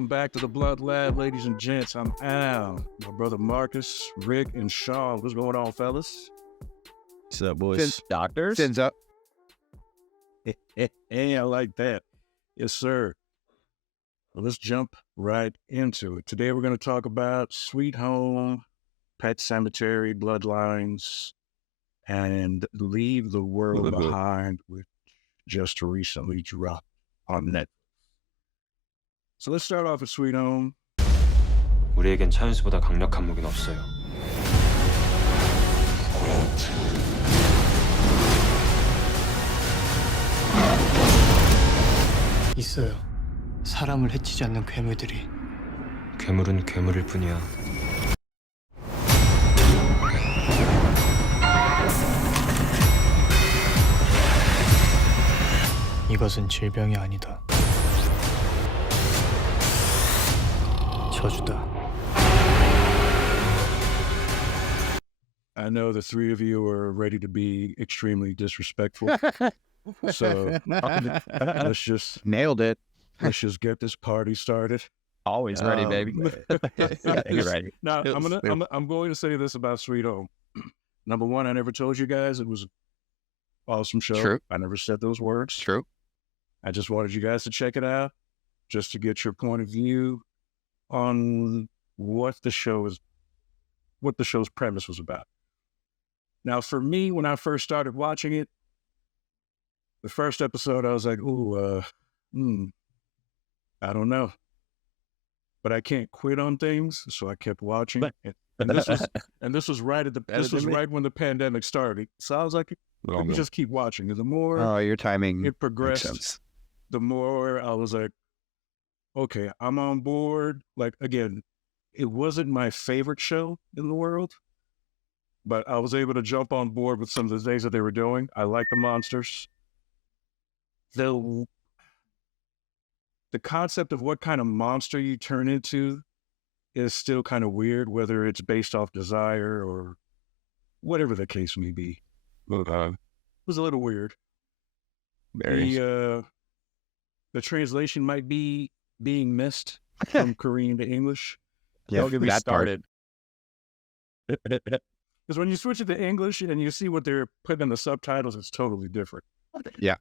welcome back to the Blood Lab, ladies and gents. I'm Al, my brother Marcus, Rick, and Sean. What's going on, fellas? What's up, boys? Doctors? Fins up. Hey, I like that. Yes, sir. Well, let's jump right into it. Today we're going to talk about Sweet Home, Pet Sematary, Bloodlines, and Leave the World Behind, which just recently dropped on Netflix. So let's start off with Sweet Home. 우리에겐 차윤수보다 강력한 무기는 없어요. 있어요. 사람을 해치지 않는 괴물들이. 괴물은 괴물일 뿐이야. 이것은 질병이 아니다. 저주다. I know the three of you are ready to be extremely disrespectful. So let's just Nailed it. let's just get this party started. Always ready, baby. You're ready. Now I'm going to say this about Sweet Home. Number one, I never told you guys it was an awesome show. True. I never said those words. True. I just wanted you guys to check it out, just to get your point of view on what the show's premise was about. Now, for me, when I first started watching it, the first episode, I was like, I don't know. But I can't quit on things, so I kept watching. And this was right when the pandemic started. So I was like, let me just keep watching. And the more your timing it progressed, makes sense. the more I was like, okay, I'm on board. Like, again, it wasn't my favorite show in the world, but I was able to jump on board with some of the things that they were doing. I like the monsters. The concept of what kind of monster you turn into is still kind of weird, whether it's based off desire or whatever the case may be. It was a little weird. The translation might be being missed from Korean to English. Yeah, Don't get me that started. Because when you switch it to English and you see what they're putting in the subtitles, it's totally different.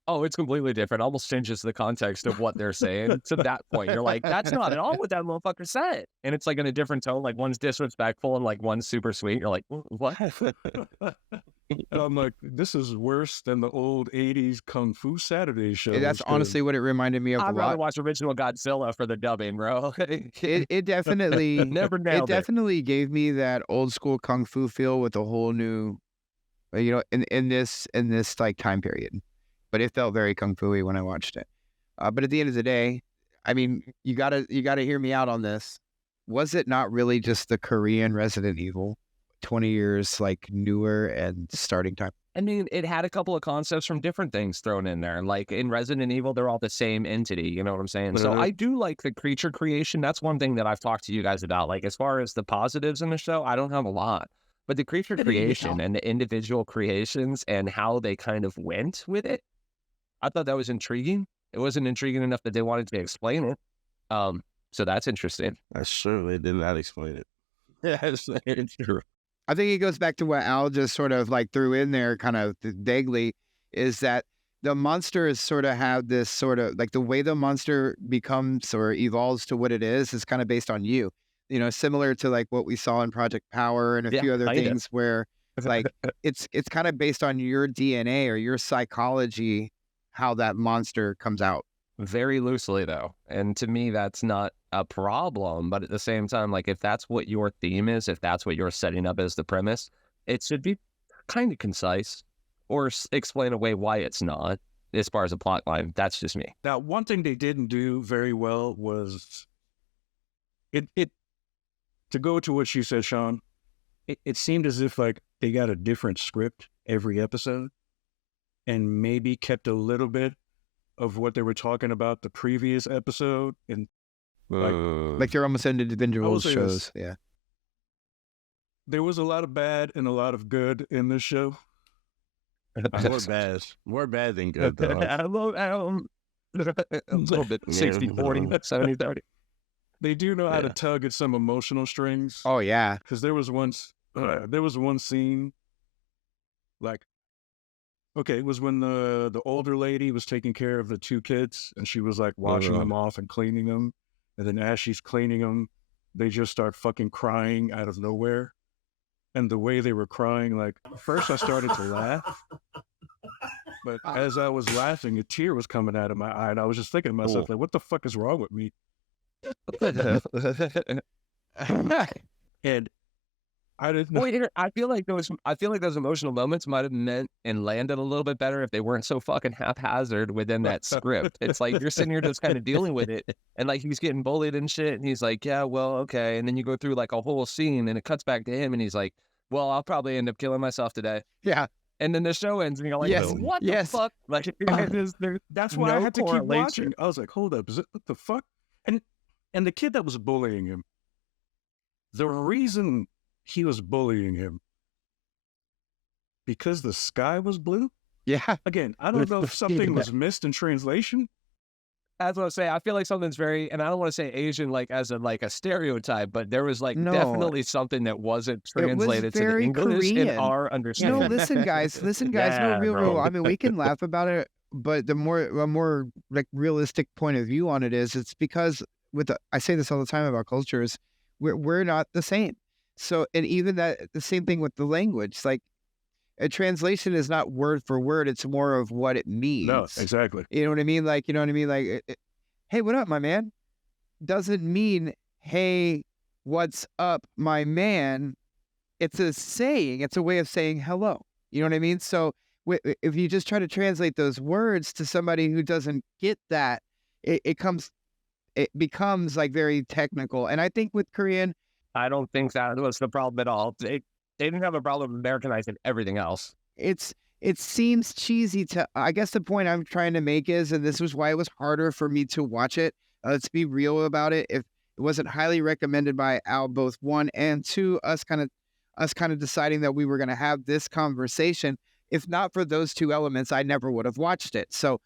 Oh, it's completely different. Almost changes the context of what they're saying. To that point, you're like, that's not at all what that motherfucker said. And it's like in a different tone. Like one's disrespectful and like one's super sweet. You're like, what? And I'm like, this is worse than the old 80s Kung Fu Saturday show. That's honestly what it reminded me of I'd a rather lot. watch original Godzilla for the dubbing, bro. It definitely Never it nailed it. definitely gave me that old school kung fu feel with a whole new, in this like time period. But it felt very kung fu-y when I watched it. But at the end of the day, I mean, you gotta hear me out on this. Was it not really just the Korean Resident Evil, 20 years like newer and starting time? I mean, it had a couple of concepts from different things thrown in there. Like in Resident Evil, they're all the same entity. You know what I'm saying? So I do like the creature creation. That's one thing that I've talked to you guys about. Like as far as the positives in the show, I don't have a lot. But the creature creation and the individual creations and how they kind of went with it, I thought that was intriguing. It wasn't intriguing enough that they wanted to explain it. So that's interesting. I certainly did not explain it. Yes, it's true. I think it goes back to what Al just sort of like threw in there kind of vaguely, is that the monsters sort of have this sort of like the way the monster becomes or evolves to what it is kind of based on you, similar to like what we saw in Project Power and a few other things where like it's kind of based on your DNA or your psychology, how that monster comes out. Very loosely, though. And to me, that's not a problem. But at the same time, like if that's what your theme is, if that's what you're setting up as the premise, it should be kind of concise or explain away why it's not as far as a plot line. That's just me. Now, one thing they didn't do very well was it to go to what you said, Sean, it seemed as if like they got a different script every episode and maybe kept a little bit of what they were talking about the previous episode. And like they're almost individual shows. Yeah. There was a lot of bad and a lot of good in this show. More bad than good, though. A little bit 60-40, 70-30. they do know how to Yeah. tug at some emotional strings. Oh yeah. Because there was one scene, like, okay, it was when the older lady was taking care of the two kids, and she was like washing them off and cleaning them, and then as she's cleaning them, they just start fucking crying out of nowhere, and the way they were crying, like, first I started to laugh, but as I was laughing, a tear was coming out of my eye, and I was just thinking to myself, like, what the fuck is wrong with me? And I didn't know. Wait, I feel like those emotional moments might have meant and landed a little bit better if they weren't so fucking haphazard within that script. It's like you're sitting here just kind of dealing with it, and like he's getting bullied and shit, and he's like, yeah, well, okay, and then you go through like a whole scene, and it cuts back to him, and he's like, well, I'll probably end up killing myself today. Yeah. And then the show ends, and you're like, Yes. what Yes. the fuck? Like, That's why I had to keep watching. I was like, hold up, what the fuck? And the kid that was bullying him, the reason he was bullying him, because the sky was blue? Yeah. Again, I don't know if something was missed in translation. That's what I say. I feel like something's very, and I don't want to say Asian like as a stereotype, but there was like No. definitely something that wasn't translated to the very English in Korean. our No, understanding. listen, guys. Yeah, No, real. bro. I mean, we can laugh about it, but a more like realistic point of view on it is it's because I say this all the time about cultures, we're not the same. So, and even that, the same thing with the language. Like, a translation is not word for word; it's more of what it means. No, exactly. You know what I mean? Like, you know what I mean? Like, hey, what up, my man? Doesn't mean, hey, what's up, my man? It's a saying. It's a way of saying hello. You know what I mean? So if you just try to translate those words to somebody who doesn't get that, it becomes like very technical. And I think with Korean, I don't think that was the problem at all. They didn't have a problem Americanizing everything else. it seems cheesy to, I guess the point I'm trying to make is, and this was why it was harder for me to watch it. Let's be real about it. If it wasn't highly recommended by Al, both 1 and 2, us kind of deciding that we were going to have this conversation. If not for those 2 elements, I never would have watched it. So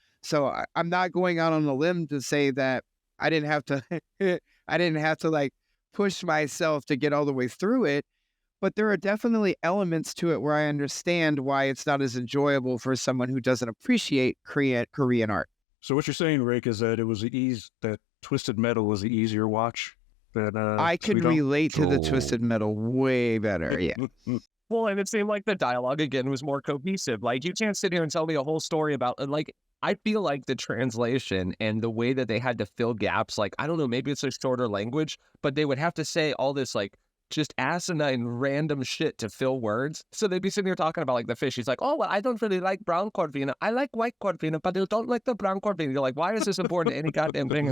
I'm not going out on a limb to say that I didn't have to like push myself to get all the way through it. But there are definitely elements to it where I understand why it's not as enjoyable for someone who doesn't appreciate Korean art. So what you're saying, Rick, is that it was that Twisted Metal was the easier watch than I could Sweet Home? relate to the Twisted Metal way better. Yeah. Well, and it seemed like the dialogue again was more cohesive. Like, you can't sit here and tell me a whole story about, like, I feel like the translation and the way that they had to fill gaps, like, I don't know, maybe it's a shorter language, but they would have to say all this, like, just asinine random shit to fill words. So they'd be sitting here talking about like the fish. He's like, oh, well, I don't really like brown corvina. I like white corvina, but I don't like the brown corvina. You're like, why is this important to any goddamn thing?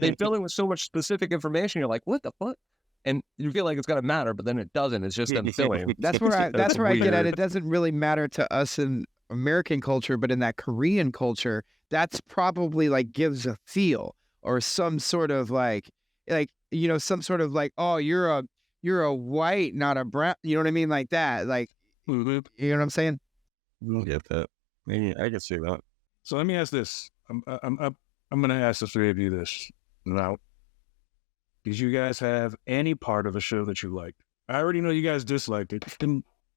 They fill in with so much specific information. You're like, what the fuck? And you feel like it's gonna matter, but then it doesn't. It's just them filling. That's where I get at. It doesn't really matter to us in American culture, but in that Korean culture, that's probably like gives a feel or some sort of like you know, some sort of like, oh, you're a white, not a brown. You know what I mean, like that. Like, you know what I'm saying? I get that. Maybe I can see that. So let me ask this. I'm going to ask the 3 of you this now. Did you guys have any part of the show that you liked? I already know you guys disliked it.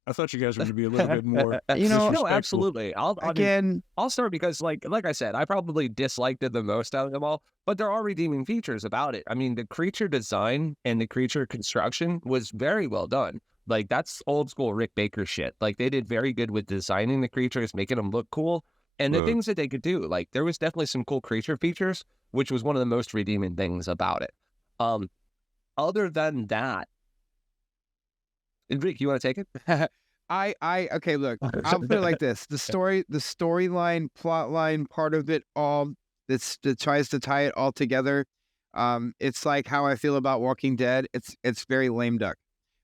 I thought you guys were going to be a little bit more You know, no, absolutely. I'll start because like I said, I probably disliked it the most out of them all, but there are redeeming features about it. I mean, the creature design and the creature construction was very well done. Like, that's old school Rick Baker shit. Like, they did very good with designing the creatures, making them look cool, and the things that they could do. Like, there was definitely some cool creature features, which was one of the most redeeming things about it. Other than that, Rick, you want to take it? Okay, look, I'll put it like this. The storyline, plot line, part of it all that tries to tie it all together. It's like how I feel about Walking Dead. It's very lame duck.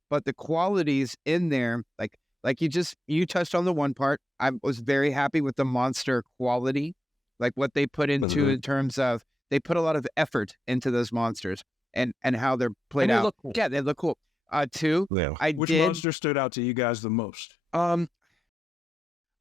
But the qualities in there, like you touched on the one part. I was very happy with the monster quality, like what they put into in terms of, they put a lot of effort into those monsters and how they're played out. Look cool. Yeah, they look cool. 2, Yeah. Which monster stood out to you guys the most?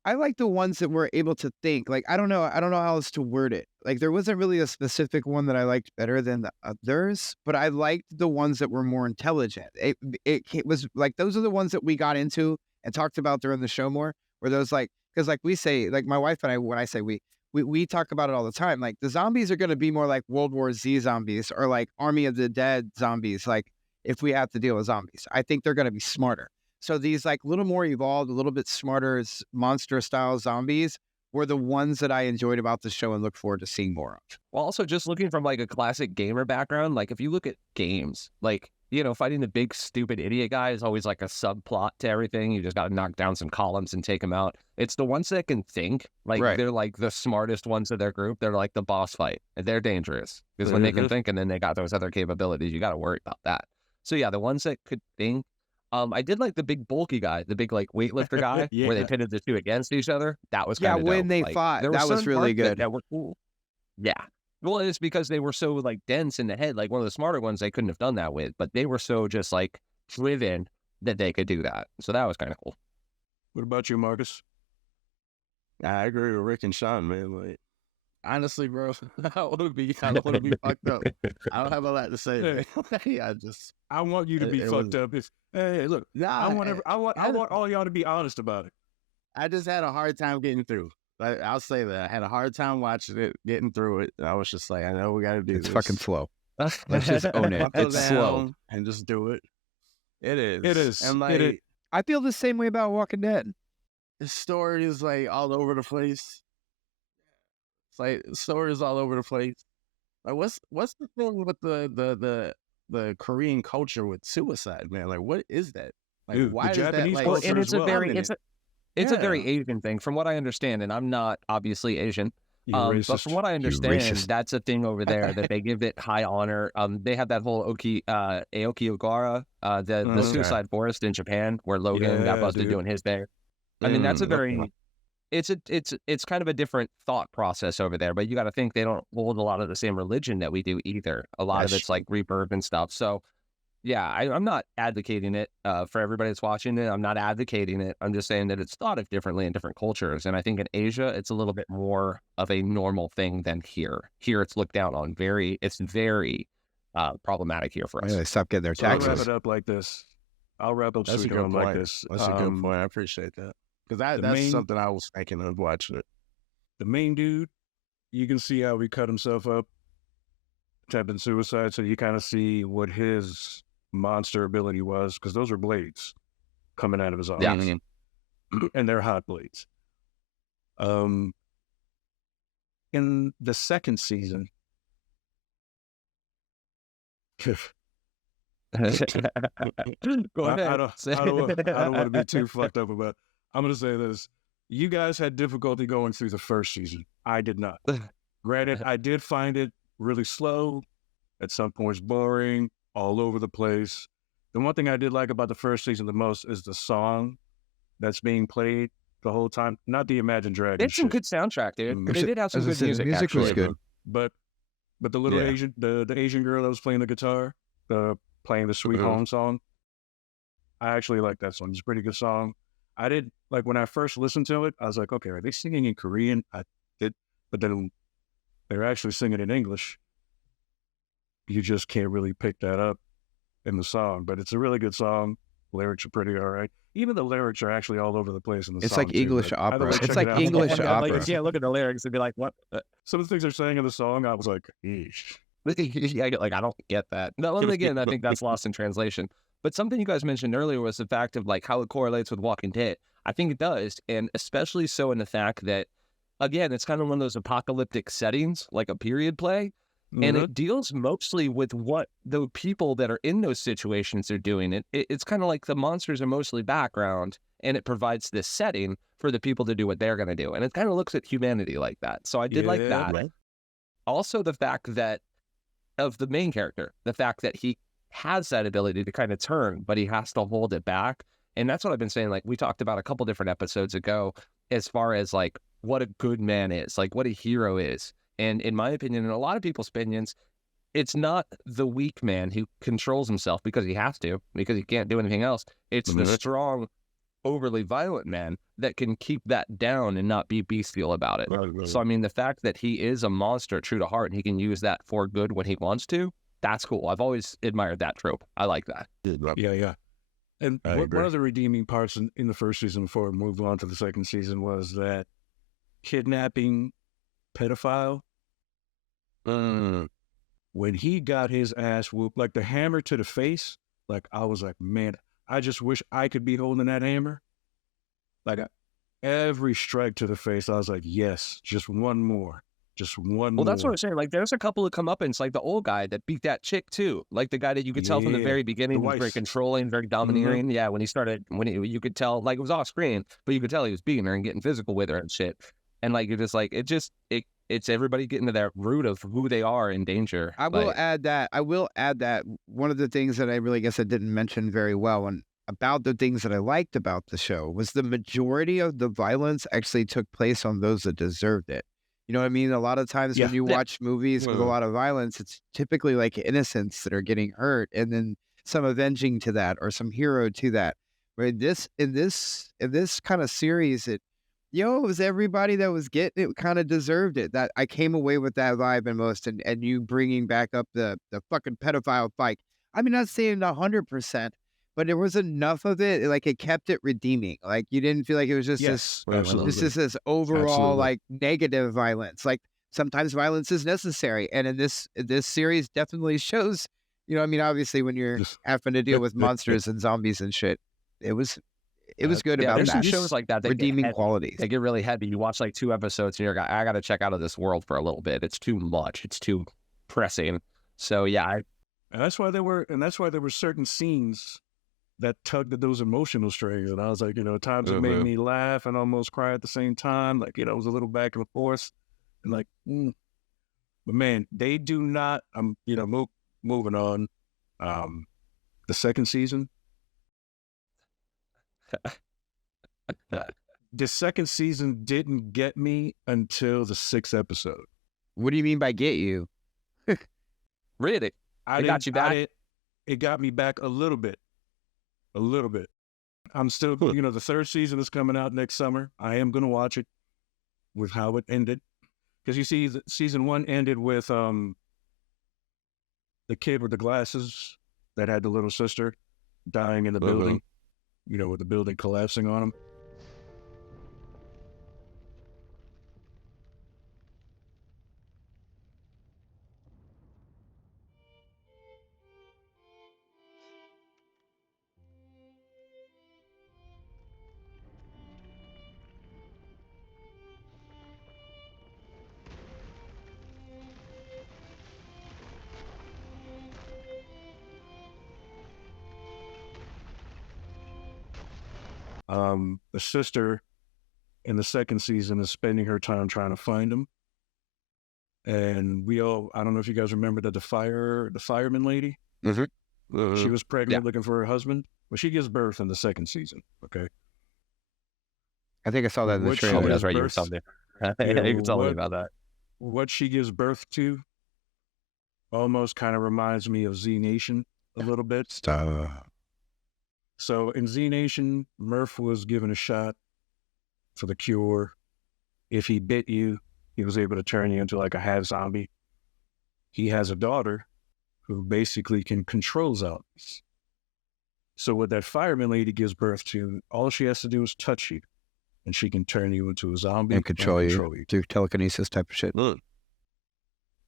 I like the ones that were able to think. Like, I don't know how else to word it. Like, there wasn't really a specific one that I liked better than the others, but I liked the ones that were more intelligent. It was like, those are the ones that we got into and talked about during the show more, where those like, because like we say, like my wife and I, when I say we talk about it all the time. Like, the zombies are going to be more like World War Z zombies or like Army of the Dead zombies. Like, if we have to deal with zombies, I think they're going to be smarter. So these like little more evolved, a little bit smarter monster style zombies were the ones that I enjoyed about the show and look forward to seeing more of. Well, also just looking from like a classic gamer background, like if you look at games, like, you know, fighting the big stupid idiot guy is always like a subplot to everything. You just got to knock down some columns and take them out. It's the ones that can think, like Right. they're like the smartest ones of their group. They're like the boss fight. And they're dangerous because when they can think and then they got those other capabilities, you got to worry about that. So yeah, the ones that could think. I did like the big bulky guy, the big like weightlifter guy, where they pitted the two against each other. That was kind of when dope. they like, fought, there were that was certain really parts good. That were cool. Yeah. Well, it's because they were so like dense in the head. Like one of the smarter ones, they couldn't have done that with, but they were so just like driven that they could do that. So that was kind of cool. What about you, Marcus? I agree with Rick and Sean, man. Like, honestly, bro, I don't want to be fucked up. I don't have a lot to say. Man. I want you to be fucked up. Hey, look, Nah, I want all y'all to be honest about it. I just had a hard time getting through. Like, I'll say that. I had a hard time watching it, getting through it. I was just like, I know we got to do It's this. fucking slow. Let's just own it. Buckle It's down slow. and just do it. It is. It is. And like, It is. I feel the same way about Walking Dead. the story is like all over the place. It's like the story is all over the place. Like, what's the thing with the Korean culture with suicide, man? Like, what is that? Like, Dude, why the is that Japanese like? culture and as it's a well. very prominent? it's a very Yeah. Asian thing, from what I understand, and I'm not obviously Asian. You But racist. from what I understand, racist. that's a thing over there that they give it high honor. They have that whole Aoki Ogara, the Okay. suicide forest in Japan, where Logan Yeah, got busted dude. doing his thing. I mean, that's a very okay. it's kind of a different thought process over there. But you got to think they don't hold a lot of the same religion that we do either. A lot of That's it's like rebirth and stuff. So yeah, I'm not advocating it for everybody that's watching it. I'm not advocating it. I'm just saying that it's thought of differently in different cultures. And I think in Asia, it's a little bit more of a normal thing than here. Here, it's looked down on. It's very problematic here for us. Yeah, they stopped getting their So I'll wrap taxes. it up like this. I'll wrap up That's a Sweet good Home point. like this. That's a good point. I appreciate that because that's main- something I was thinking of watching it. The main dude, you can see how he cut himself up, attempting suicide. So you kind of see what his monster ability was, because those are blades coming out of his arms. Yeah. And they're hot blades. In the second season, Go ahead. I don't want to be too fucked up about it. I'm going to say this. You guys had difficulty going through the first season. I did not. Granted, I did find it really slow, at some points boring, all over the place. The one thing I did like about the first season the most is the song that's being played the whole time. Not the Imagine They Dragons had some shit. good soundtrack, dude. Mm. They did have some As I good said, music. music was actually. good. But the little Yeah. Asian, the Asian girl that was playing the guitar, playing the Sweet Home song, I actually like that song. It's a pretty good song. I did, like, when I first listened to it, I was like, okay, are they singing in Korean? I did, but then they're actually singing in English. You just can't really pick that up in the song, but it's a really good song. Lyrics are pretty all right. Even the lyrics are actually all over the place in the It's song. like too. English Either opera. way, It's check like it out. English Yeah, opera. like, you can't look at the lyrics and be like, what? Some of the things they're saying in the song, I was like, eesh. Yeah, like, I don't get that. No, and again, I think that's lost in translation. But something you guys mentioned earlier was the fact of like how it correlates with Walking Dead. I think it does, and especially so in the fact that, again, it's kind of one of those apocalyptic settings, like a period play, and it deals mostly with what the people that are in those situations are doing. It's kind of like the monsters are mostly background, and it provides this setting for the people to do what they're going to do, and it kind of looks at humanity like that. So I did like that. Right. Also, the fact that of the main character, the fact that he has that ability to kind of turn, but he has to hold it back. And that's what I've been saying. Like, we talked about a couple different episodes ago, as far as like what a good man is, like what a hero is. And in my opinion, and a lot of people's opinions, it's not the weak man who controls himself because he has to, because he can't do anything else. It's the strong overly violent man that can keep that down and not be bestial about it. Right. So, I mean, the fact that he is a monster true to heart and he can use that for good when he wants to, that's cool. I've always admired that trope. I like that. Yeah. And I one agree. of the redeeming parts in the first season before we moved on to the second season was that kidnapping pedophile, when he got his ass whooped, like the hammer to the face, like I was like, man, I just wish I could be holding that hammer. Like every strike to the face, I was like, yes, just one more. Just one more. Well, that's what I'm saying. Like, there's a couple of comeuppance, like the old guy that beat that chick too. Like the guy that you could tell from the Yeah, very beginning the was very Weiss. controlling, very domineering. Yeah, when you could tell, like it was off screen, but you could tell he was beating her and getting physical with her and shit. And like you're just like it's everybody getting to that root of who they are in danger. I will add that one of the things that I really guess I didn't mention very well and about the things that I liked about the show was the majority of the violence actually took place on those that deserved it. You know what I mean? A lot of times when you watch movies with a lot of violence, it's typically like innocents that are getting hurt and then some avenging to that or some hero to that. But in this kind of series, it was everybody that was getting it kind of deserved it. That I came away with that vibe and most, and you bringing back up the fucking pedophile fight. I mean, not saying 100%, but there was enough of it. Like it kept it redeeming. Like you didn't feel like it was just this overall like negative violence. Like sometimes violence is necessary, and in this series definitely shows. You know, I mean, obviously when you're having to deal with monsters and zombies and shit, it was good about there's that. Some shows like that redeeming qualities. They get really heavy. You watch like 2 episodes and you're like, I got to check out of this world for a little bit. It's too much. It's too pressing. So yeah, and that's why there were certain scenes that tugged at those emotional strings. And I was like, times it made me laugh and almost cry at the same time. Like, it was a little back and forth. And like, but man, they do not, moving on. The second season. The second season didn't get me until the 6th episode. What do you mean by get you? Really? It got you back? It got me back a little bit. I'm still, the third season is coming out next summer. I am going to watch it with how it ended. Because you see, season 1 ended with the kid with the glasses that had the little sister dying in the building, with the building collapsing on him. The sister in the second season is spending her time trying to find him. And I don't know if you guys remember that the fireman lady, she was pregnant looking for her husband. Well, she gives birth in the second season. Okay. I think I saw that in the trailer. That's right. You were telling me. You were telling me about that. What she gives birth to almost kind of reminds me of Z Nation a little bit. Stop. So in Z Nation, Murph was given a shot for the cure. If he bit you, he was able to turn you into like a half zombie. He has a daughter who basically can control zombies. So what that fireman lady gives birth to, all she has to do is touch you, and she can turn you into a zombie and control you through telekinesis type of shit.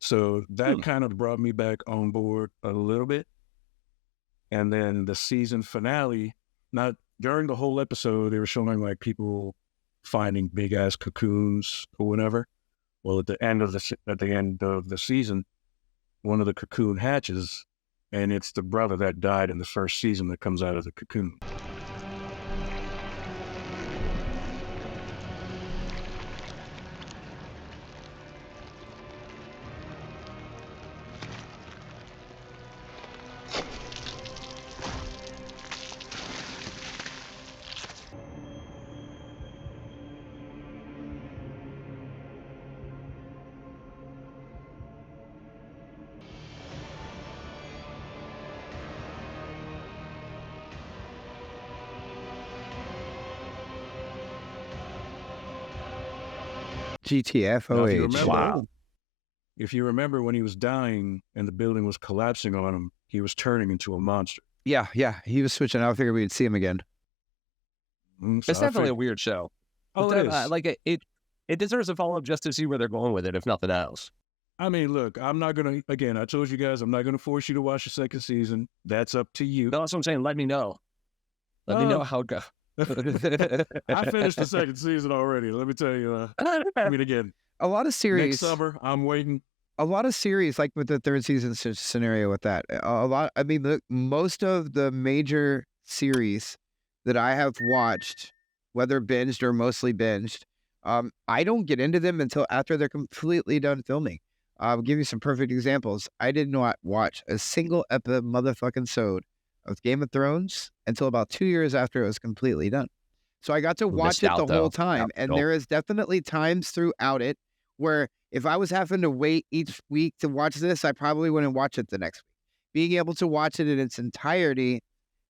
So that kind of brought me back on board a little bit. And then the season finale, not during the whole episode, they were showing like people finding big ass cocoons or whatever. Well, at the end of the season, one of the cocoon hatches, and it's the brother that died in the first season that comes out of the cocoon. Now, if you GTFOH. remember, Wow. if you remember when he was dying and the building was collapsing on him, he was turning into a monster. Yeah. He was switching out. I figured we'd see him again. So It's I definitely a figured- weird show. Oh, But, it is. like it deserves a follow-up just to see where they're going with it, if nothing else. I mean, look, I'm not going to, again, I told you guys, I'm not going to force you to watch the second season. That's up to you. No, that's what I'm saying. Let me know. Let me know Oh. how it goes. I finished the second season already. Let me tell you. I mean, again, A lot of next series. summer, I'm waiting. A lot of series, like with the third season scenario with that. A lot. I mean, look, most of the major series that I have watched, whether binged or mostly binged, I don't get into them until after they're completely done filming. I'll give you some perfect examples. I did not watch a single motherfucking sode of Game of Thrones until about 2 years after it was completely done. So I got to watch Missed it out, the whole though. time. Yeah, And nope. there is definitely times throughout it where if I was having to wait each week to watch this, I probably wouldn't watch it the next week. Being able to watch it in its entirety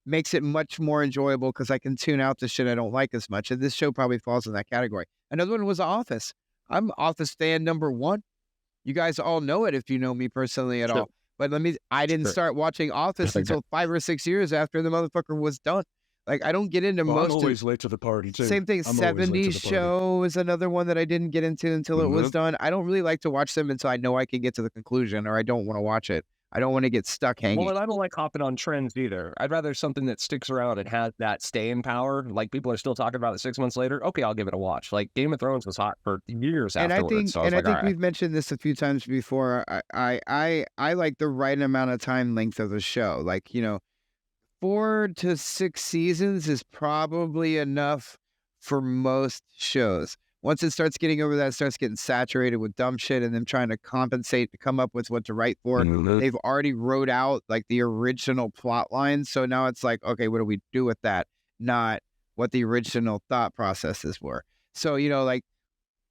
makes it much more enjoyable because I can tune out the shit I don't like as much. And this show probably falls in that category. Another one was The Office. I'm Office fan number one. You guys all know it if you know me personally at Sure. all. But I didn't Sure. start watching Office until 5 or 6 years after the motherfucker was done. Like, I don't get into Oh, I'm most always late to the party, too. same thing. I'm always late to 70s the party. show is another one that I didn't get into until it was done. I don't really like to watch them until I know I can get to the conclusion or I don't want to watch it. I don't want to get stuck hanging. Well, and I don't like hopping on trends either. I'd rather something that sticks around and has that staying power. Like people are still talking about it 6 months later. Okay, I'll give it a watch. Like Game of Thrones was hot for years And afterwards. I think, so I was like, all right. we've mentioned this a few times before. I like the right amount of time length of the show. Like, 4 to 6 seasons is probably enough for most shows. Once it starts getting over that, it starts getting saturated with dumb shit and them trying to compensate to come up with what to write for. They've already wrote out like the original plot lines. So now it's like, okay, what do we do with that? Not what the original thought processes were. So, like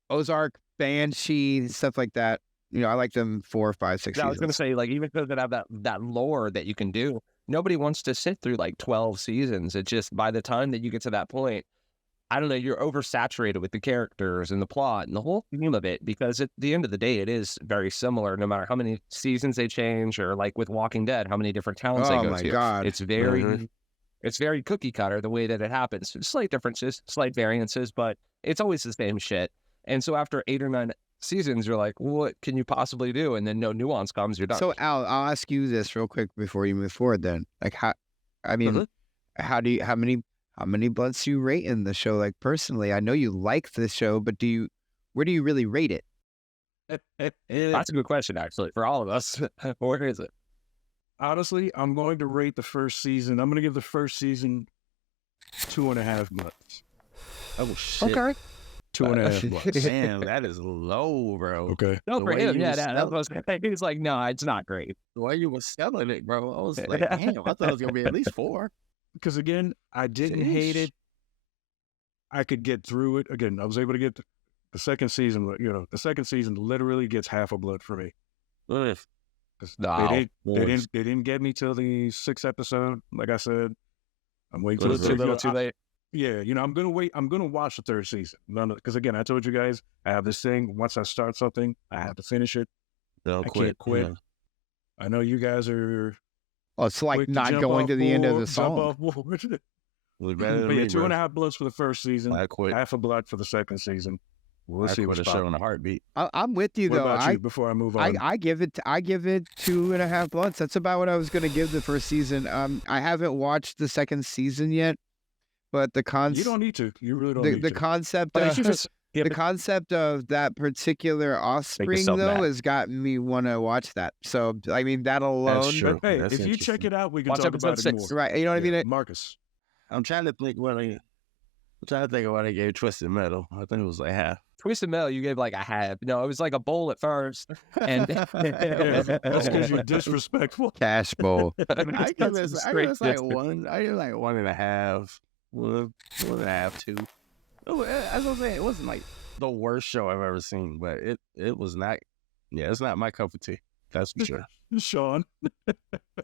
Ozark, Banshee, stuff like that. I like them 4, 5, 6 Yeah, I was seasons. going to say, like, even though they have that lore that you can do, nobody wants to sit through like 12 seasons. It's just by the time that you get to that point, I don't know, you're oversaturated with the characters and the plot and the whole theme of it, because at the end of the day, it is very similar no matter how many seasons they change, or like with Walking Dead, how many different towns they Oh go my to. God. It's very, it's very cookie cutter the way that it happens. Slight differences, slight variances, but it's always the same shit. And so after 8 or 9 seasons, you're like, what can you possibly do? And then no nuance comes, you're done. So Al, I'll ask you this real quick before you move forward then. Like how many blunts do you rate in the show? Like personally, I know you like the show, but where do you really rate it? That's a good question, actually, for all of us. Where is it? Honestly, I'm going to rate the first season. I'm going to give the first season 2.5 months. Oh shit! Okay. 2.5 months. Damn, that is low, bro. Okay. No, The for way him, you yeah, was that's what I was gonna say. He's like, no, it's not great. The way you were selling it, bro, I was like, damn, I thought it was gonna be at least 4. Because again, I didn't hate Sheesh. it. I could get through it. Again, I was able to get the second season. The second season literally gets half a blood for me. Ugh. 'Cause Wow. they didn't get me till the 6th episode. Like I said, I'm waiting Too till the little, too late. Yeah, I'm gonna wait. I'm gonna watch the third season. Because again, I told you guys, I have this thing. Once I start something, I have to finish it. Don't I can't quit. Yeah. I know you guys are Oh, it's like quick to not jump going off to the end of board, the jump song. off board. Was better than But yeah, me, bro. 2.5 bloods for the first season, I quit. half a blood for the second season. We'll I see quit what's a show up. in a heartbeat. I'm with you What though. about you? Before I move on, I give it 2.5 blunts. That's about what I was gonna give the first season. I haven't watched the second season yet, but the you don't need to. You really don't the need to. concept But you of should just give the it. concept of that particular offspring yourself though mad. has gotten me want to watch that. So I mean that alone, true. Hey, That's if you check interesting. it out, we can Watch talk episode about it 6. more. right? You know what I mean? Marcus. I'm trying to think of what I gave Twisted Metal. I think it was like half. Twisted Metal, you gave like a half. No, it was like a bowl at first. And Yeah, that's because you're disrespectful. Cash bowl. I give it Straight like distance. 1. I give it like 1.5. 1.5, 2. As I was saying, it wasn't like the worst show I've ever seen, but it was not. Yeah, it's not my cup of tea. That's for sure. Sean.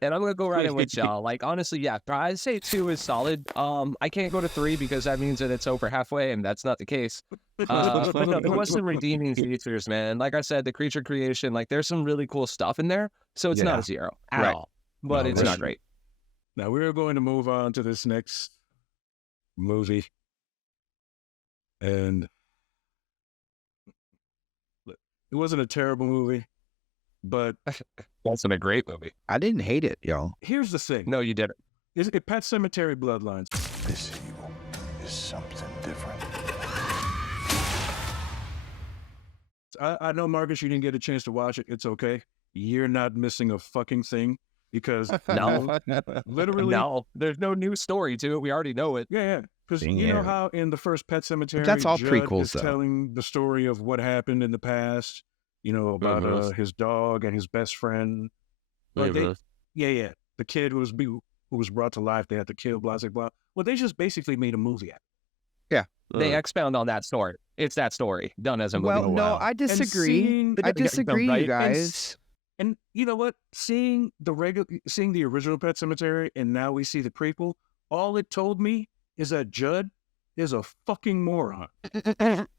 And I'm gonna go right in with y'all. Like honestly, yeah, I'd say 2 is solid. I can't go to 3 because that means that it's over halfway, and that's not the case. But no, there was some redeeming features, man. Like I said, the creature creation, like there's some really cool stuff in there. So it's not a 0 at Right. all, but No, it's right. not great. Now we're going to move on to this next movie. And it wasn't a terrible movie, but Wasn't a great movie. I didn't hate it, yo. here's the thing. No, you didn't. Is it Pet Sematary Bloodlines? This evil is something different. I know, Marcus, you didn't get a chance to watch it. It's okay. You're not missing a fucking thing because No. literally, No, there's no new story to it. We already know it. yeah. Because you know how in the first Pet Sematary, that's all Judd prequels, is though. telling the story of what happened in the past, you know, about his dog and his best friend. Like the kid who was brought to life, they had to kill, blah, blah, blah. Well, they just basically made a movie out of it. They expound on that story. It's that story done as a movie. Well, no, I disagree. I disagree, you guys. And you know what? Seeing the original Pet Sematary, and now we see the prequel. All it told me is that Judd is a fucking moron.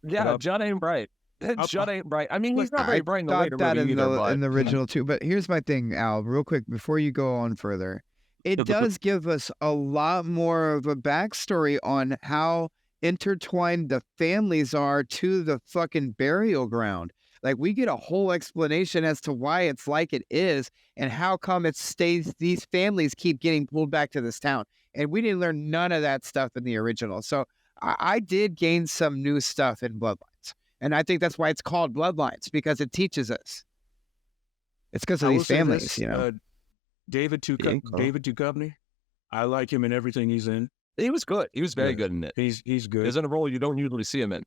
Yeah, Judd ain't bright. Judd ain't bright. I mean, he's not very bright in the later that movie either. in the original too. But here's my thing, Al, real quick before you go on further. It does give us a lot more of a backstory on how intertwined the families are to the fucking burial ground. Like, we get a whole explanation as to why it's like it is and how come it stays, these families keep getting pulled back to this town. And we didn't learn none of that stuff in the original. So I did gain some new stuff in Bloodlines. And I think that's why it's called Bloodlines, because it teaches us. It's because of these families, you know. David Duchovny, I like him in everything he's in. He was good. He was very good in it. He's good. He's in a role you don't usually see him in.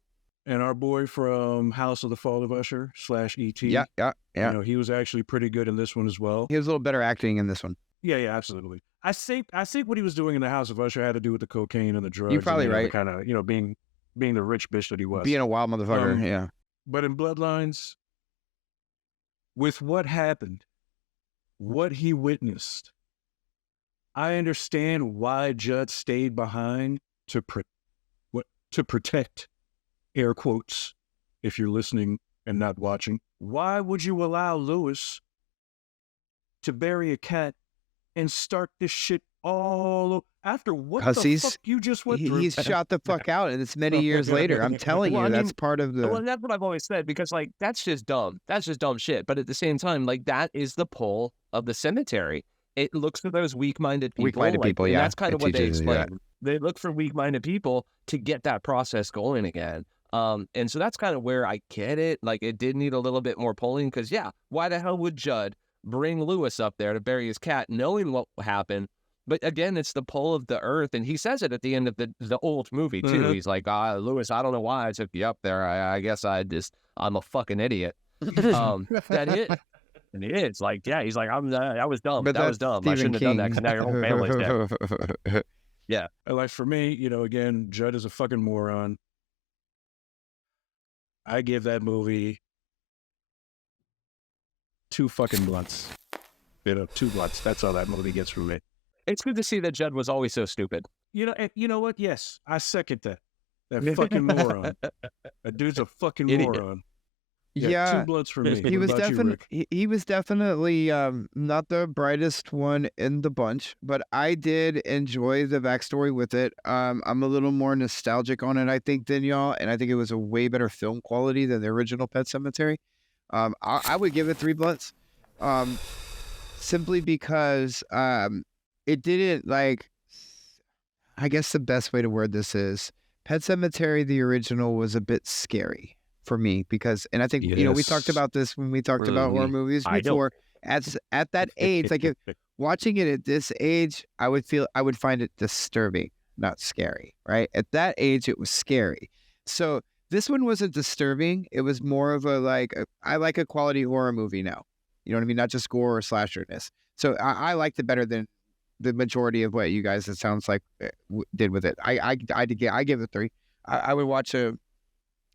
And our boy from House of the Fall of Usher / E.T. Yeah. You know, he was actually pretty good in this one as well. He was a little better acting in this one. Yeah, absolutely. I think what he was doing in the House of Usher had to do with the cocaine and the drugs. You're probably right. Kind of, you know, being the rich bitch that he was. Being a wild motherfucker, yeah. But in Bloodlines, with what happened, what he witnessed, I understand why Judd stayed behind to protect, air quotes, if you're listening and not watching. Why would you allow Lewis to bury a cat and start this shit all after what the fuck you just went through? He's shot the fuck out, and it's many years later. I'm telling you, that's part of the... Well, that's what I've always said, because, like, that's just dumb. That's just dumb shit. But at the same time, like, that is the pull of the cemetery. It looks for those weak-minded people. People, and yeah. that's kind of what they explain. They look for weak-minded people to get that process going again. And so that's kind of where I get it. Like, it did need a little bit more pulling, because, yeah, why the hell would Judd bring Lewis up there to bury his cat, knowing what happened? But again, it's the pull of the earth, and he says it at the end of the old movie too. He's like, Lewis, I don't know why I took you up there. I guess I'm a fucking idiot. That it. And it is like, yeah, he's like, I was dumb. That was dumb. I shouldn't have done that, because now your whole family's dead. Yeah. Like, for me, you know, again, Judd is a fucking moron. I give that movie 2 fucking blunts. You know, 2 blunts. That's all that movie gets from me. It's good to see that Judd was always so stupid. You know what? Yes, I second that. That fucking moron. That dude's a fucking moron. Yeah, 2 blunts for me. He was definitely not the brightest one in the bunch, but I did enjoy the backstory with it. I'm a little more nostalgic on it, I think, than y'all, and I think it was a way better film quality than the original Pet Sematary. I would give it 3 blunts, simply because it didn't, like, I guess the best way to word this is, Pet Sematary, the original, was a bit scary for me, because, and I think, you know, we talked about this when we talked about horror movies before. At that age, like, if watching it at this age, I would find it disturbing, not scary, right? At that age, it was scary. So this one wasn't disturbing. It was more of I like a quality horror movie now. You know what I mean? Not just gore or slasherness. So I liked it better than the majority of what you guys, it sounds like, did with it. I give it 3. I would watch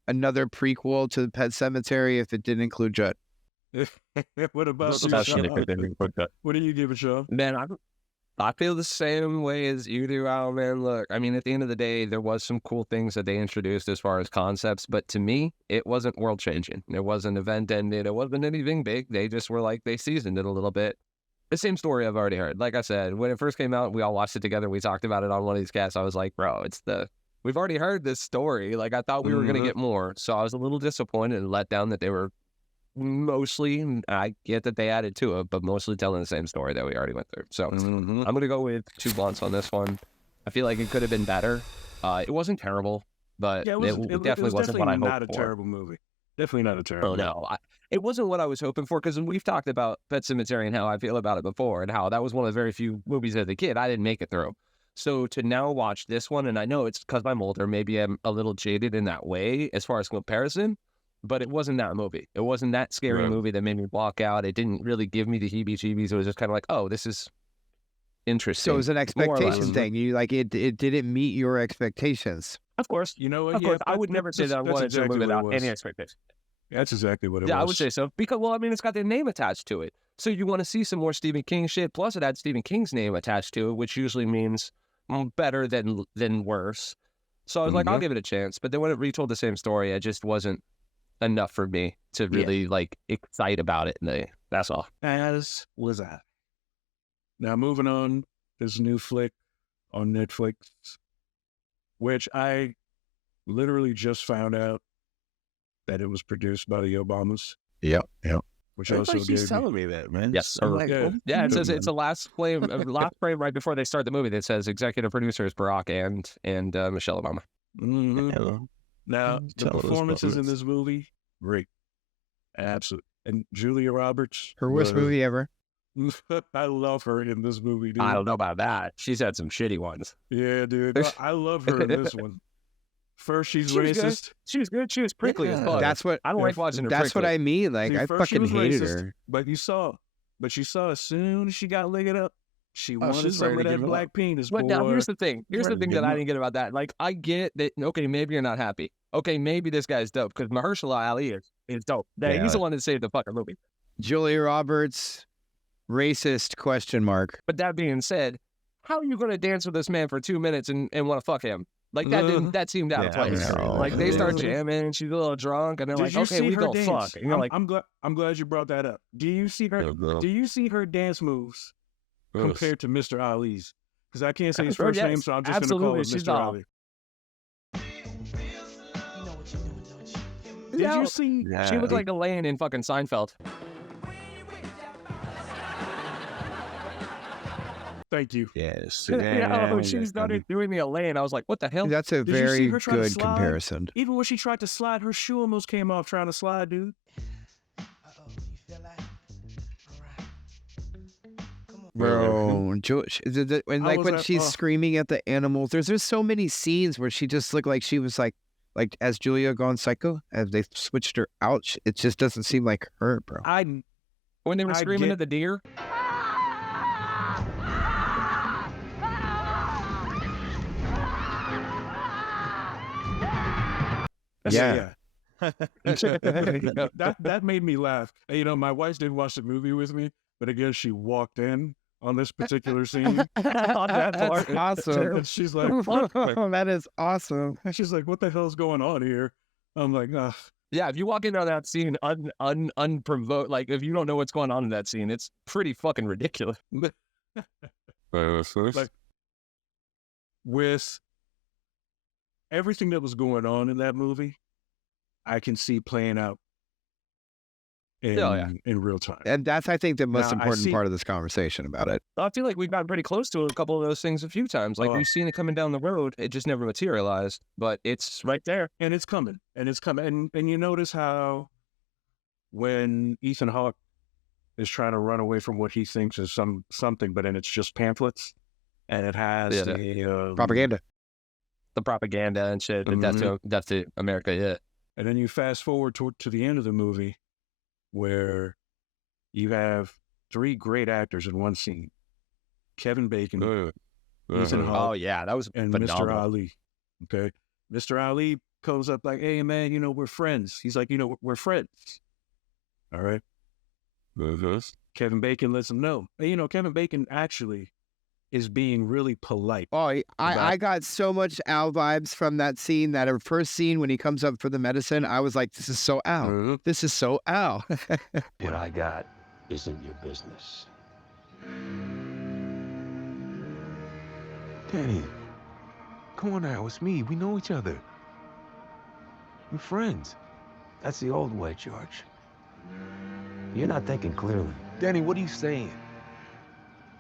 another prequel to Pet Sematary if it didn't include Judd. What about you, Sean? What do you give it, Sean? Man, I feel the same way as you do, Al, man. Look, I mean, at the end of the day, there was some cool things that they introduced as far as concepts, but to me, it wasn't world-changing. It wasn't event-ending. It wasn't anything big. They just were like, they seasoned it a little bit. The same story I've already heard. Like I said, when it first came out, we all watched it together. We talked about it on one of these casts. I was like, bro, we've already heard this story. Like, I thought we were going to get more. So I was a little disappointed and let down that they were mostly, I get that they added to it, but mostly telling the same story that we already went through. So I'm going to go with 2 blunts on this one. I feel like it could have been better. It wasn't terrible, but it definitely wasn't what I hoped for. Not a terrible movie. Definitely not a terrible movie. No, it wasn't what I was hoping for, because we've talked about Pet Sematary and how I feel about it before, and how that was one of the very few movies as a kid I didn't make it through. So to now watch this one, and I know it's because I'm older, maybe I'm a little jaded in that way as far as comparison, but it wasn't that movie. It wasn't that scary movie that made me walk out. It didn't really give me the heebie-jeebies. It was just kind of like, oh, this is interesting. So it was an expectation thing. You like it didn't meet your expectations. Of course. You know what? Of course. I would never say that I wanted to move without any expectation. That's exactly what it was. Yeah, I would say so. Because, well, I mean, it's got their name attached to it. So you want to see some more Stephen King shit. Plus, it had Stephen King's name attached to it, which usually means better than worse. So I was like, I'll give it a chance. But then when it retold the same story, it just wasn't enough for me to really like excite about it. That's all. As was I. Now moving on, this new flick on Netflix, which I literally just found out that it was produced by the Obamas. Yep. Which I also thought she's gave telling me that, man. Yes, I'm sir. like, Yeah, it says it's the last frame right before they start the movie that says executive producers Barack and Michelle Obama. Now, the performances in this movie, great. Absolutely. And Julia Roberts. Her worst movie ever. I love her in this movie, dude. I don't know about that. She's had some shitty ones. Yeah, dude. I love her in this one. First, she's racist. She was good. She was prickly as fuck. That's what I don't like watching her. That's prickly. what I mean. Like, See, I first she fucking was hated racist, her. But you saw as soon as she got licked up, she wanted she's some ready of to that give it black up. penis, But boy. now here's the thing. Here's the Ready to thing give that I him didn't get about that. Like, I get that. Okay, maybe you're not happy. Okay, maybe this guy's dope because Mahershala Ali is dope. He's the one that saved the fucking movie. Julia Roberts, racist ? But that being said, how are you going to dance with this man for 2 minutes and want to fuck him? Like that seemed out of place. no. Like they start jamming and she's a little drunk and they're like, okay, we don't fuck. And you're like, I'm glad you brought that up. Do you see her dance moves compared to Mr. Ali's? Because I can't say his first name, so I'm just going to call it Mr. Ali. Did you see? She looked like Elaine in fucking Seinfeld. Thank you. Yes. She started doing the Elaine. I was like, what the hell? That's a Did you see very her try to good slide? comparison. Even when she tried to slide, her shoe almost came off trying to slide, dude. Bro, and like when she's screaming at the animals, there's so many scenes where she just looked like she was like as Julia gone psycho, as they switched her out, it just doesn't seem like her, bro. When they were screaming at the deer. Yeah. that made me laugh. You know, my wife didn't watch the movie with me, but again, she walked in on this particular scene. That's awesome. And she's like, that is awesome. She's like, what the hell's going on here? I'm like, ugh. Yeah, if you walk into that scene unprovoked, like if you don't know what's going on in that scene, it's pretty fucking ridiculous. Like, with everything that was going on in that movie, I can see playing out in real time. And that's, I think, the most Now, important part of this conversation about it. I feel like we've gotten pretty close to a couple of those things a few times. Like we've seen it coming down the road. It just never materialized, but it's right there. And it's coming. And you notice how when Ethan Hawke is trying to run away from what he thinks is something, but then it's just pamphlets and it has the propaganda. The propaganda and shit. Death to America, yeah. And then you fast forward to the end of the movie where you have 3 great actors in one scene. Kevin Bacon, Ethan Hawke, oh yeah, that was and phenomenal. Mr. Ali. Okay. Mr. Ali comes up like, hey man, you know, we're friends. He's like, you know, we're friends. All right. Kevin Bacon lets him know. And, you know, Kevin Bacon actually is being really polite. Oh, I got so much Al vibes from that scene. That first scene when he comes up for the medicine, I was like, this is so Al. Mhm. This is so Al. What I got isn't your business. Danny, come on now, it's me. We know each other. We're friends. That's the old way, George. You're not thinking clearly. Danny, what are you saying?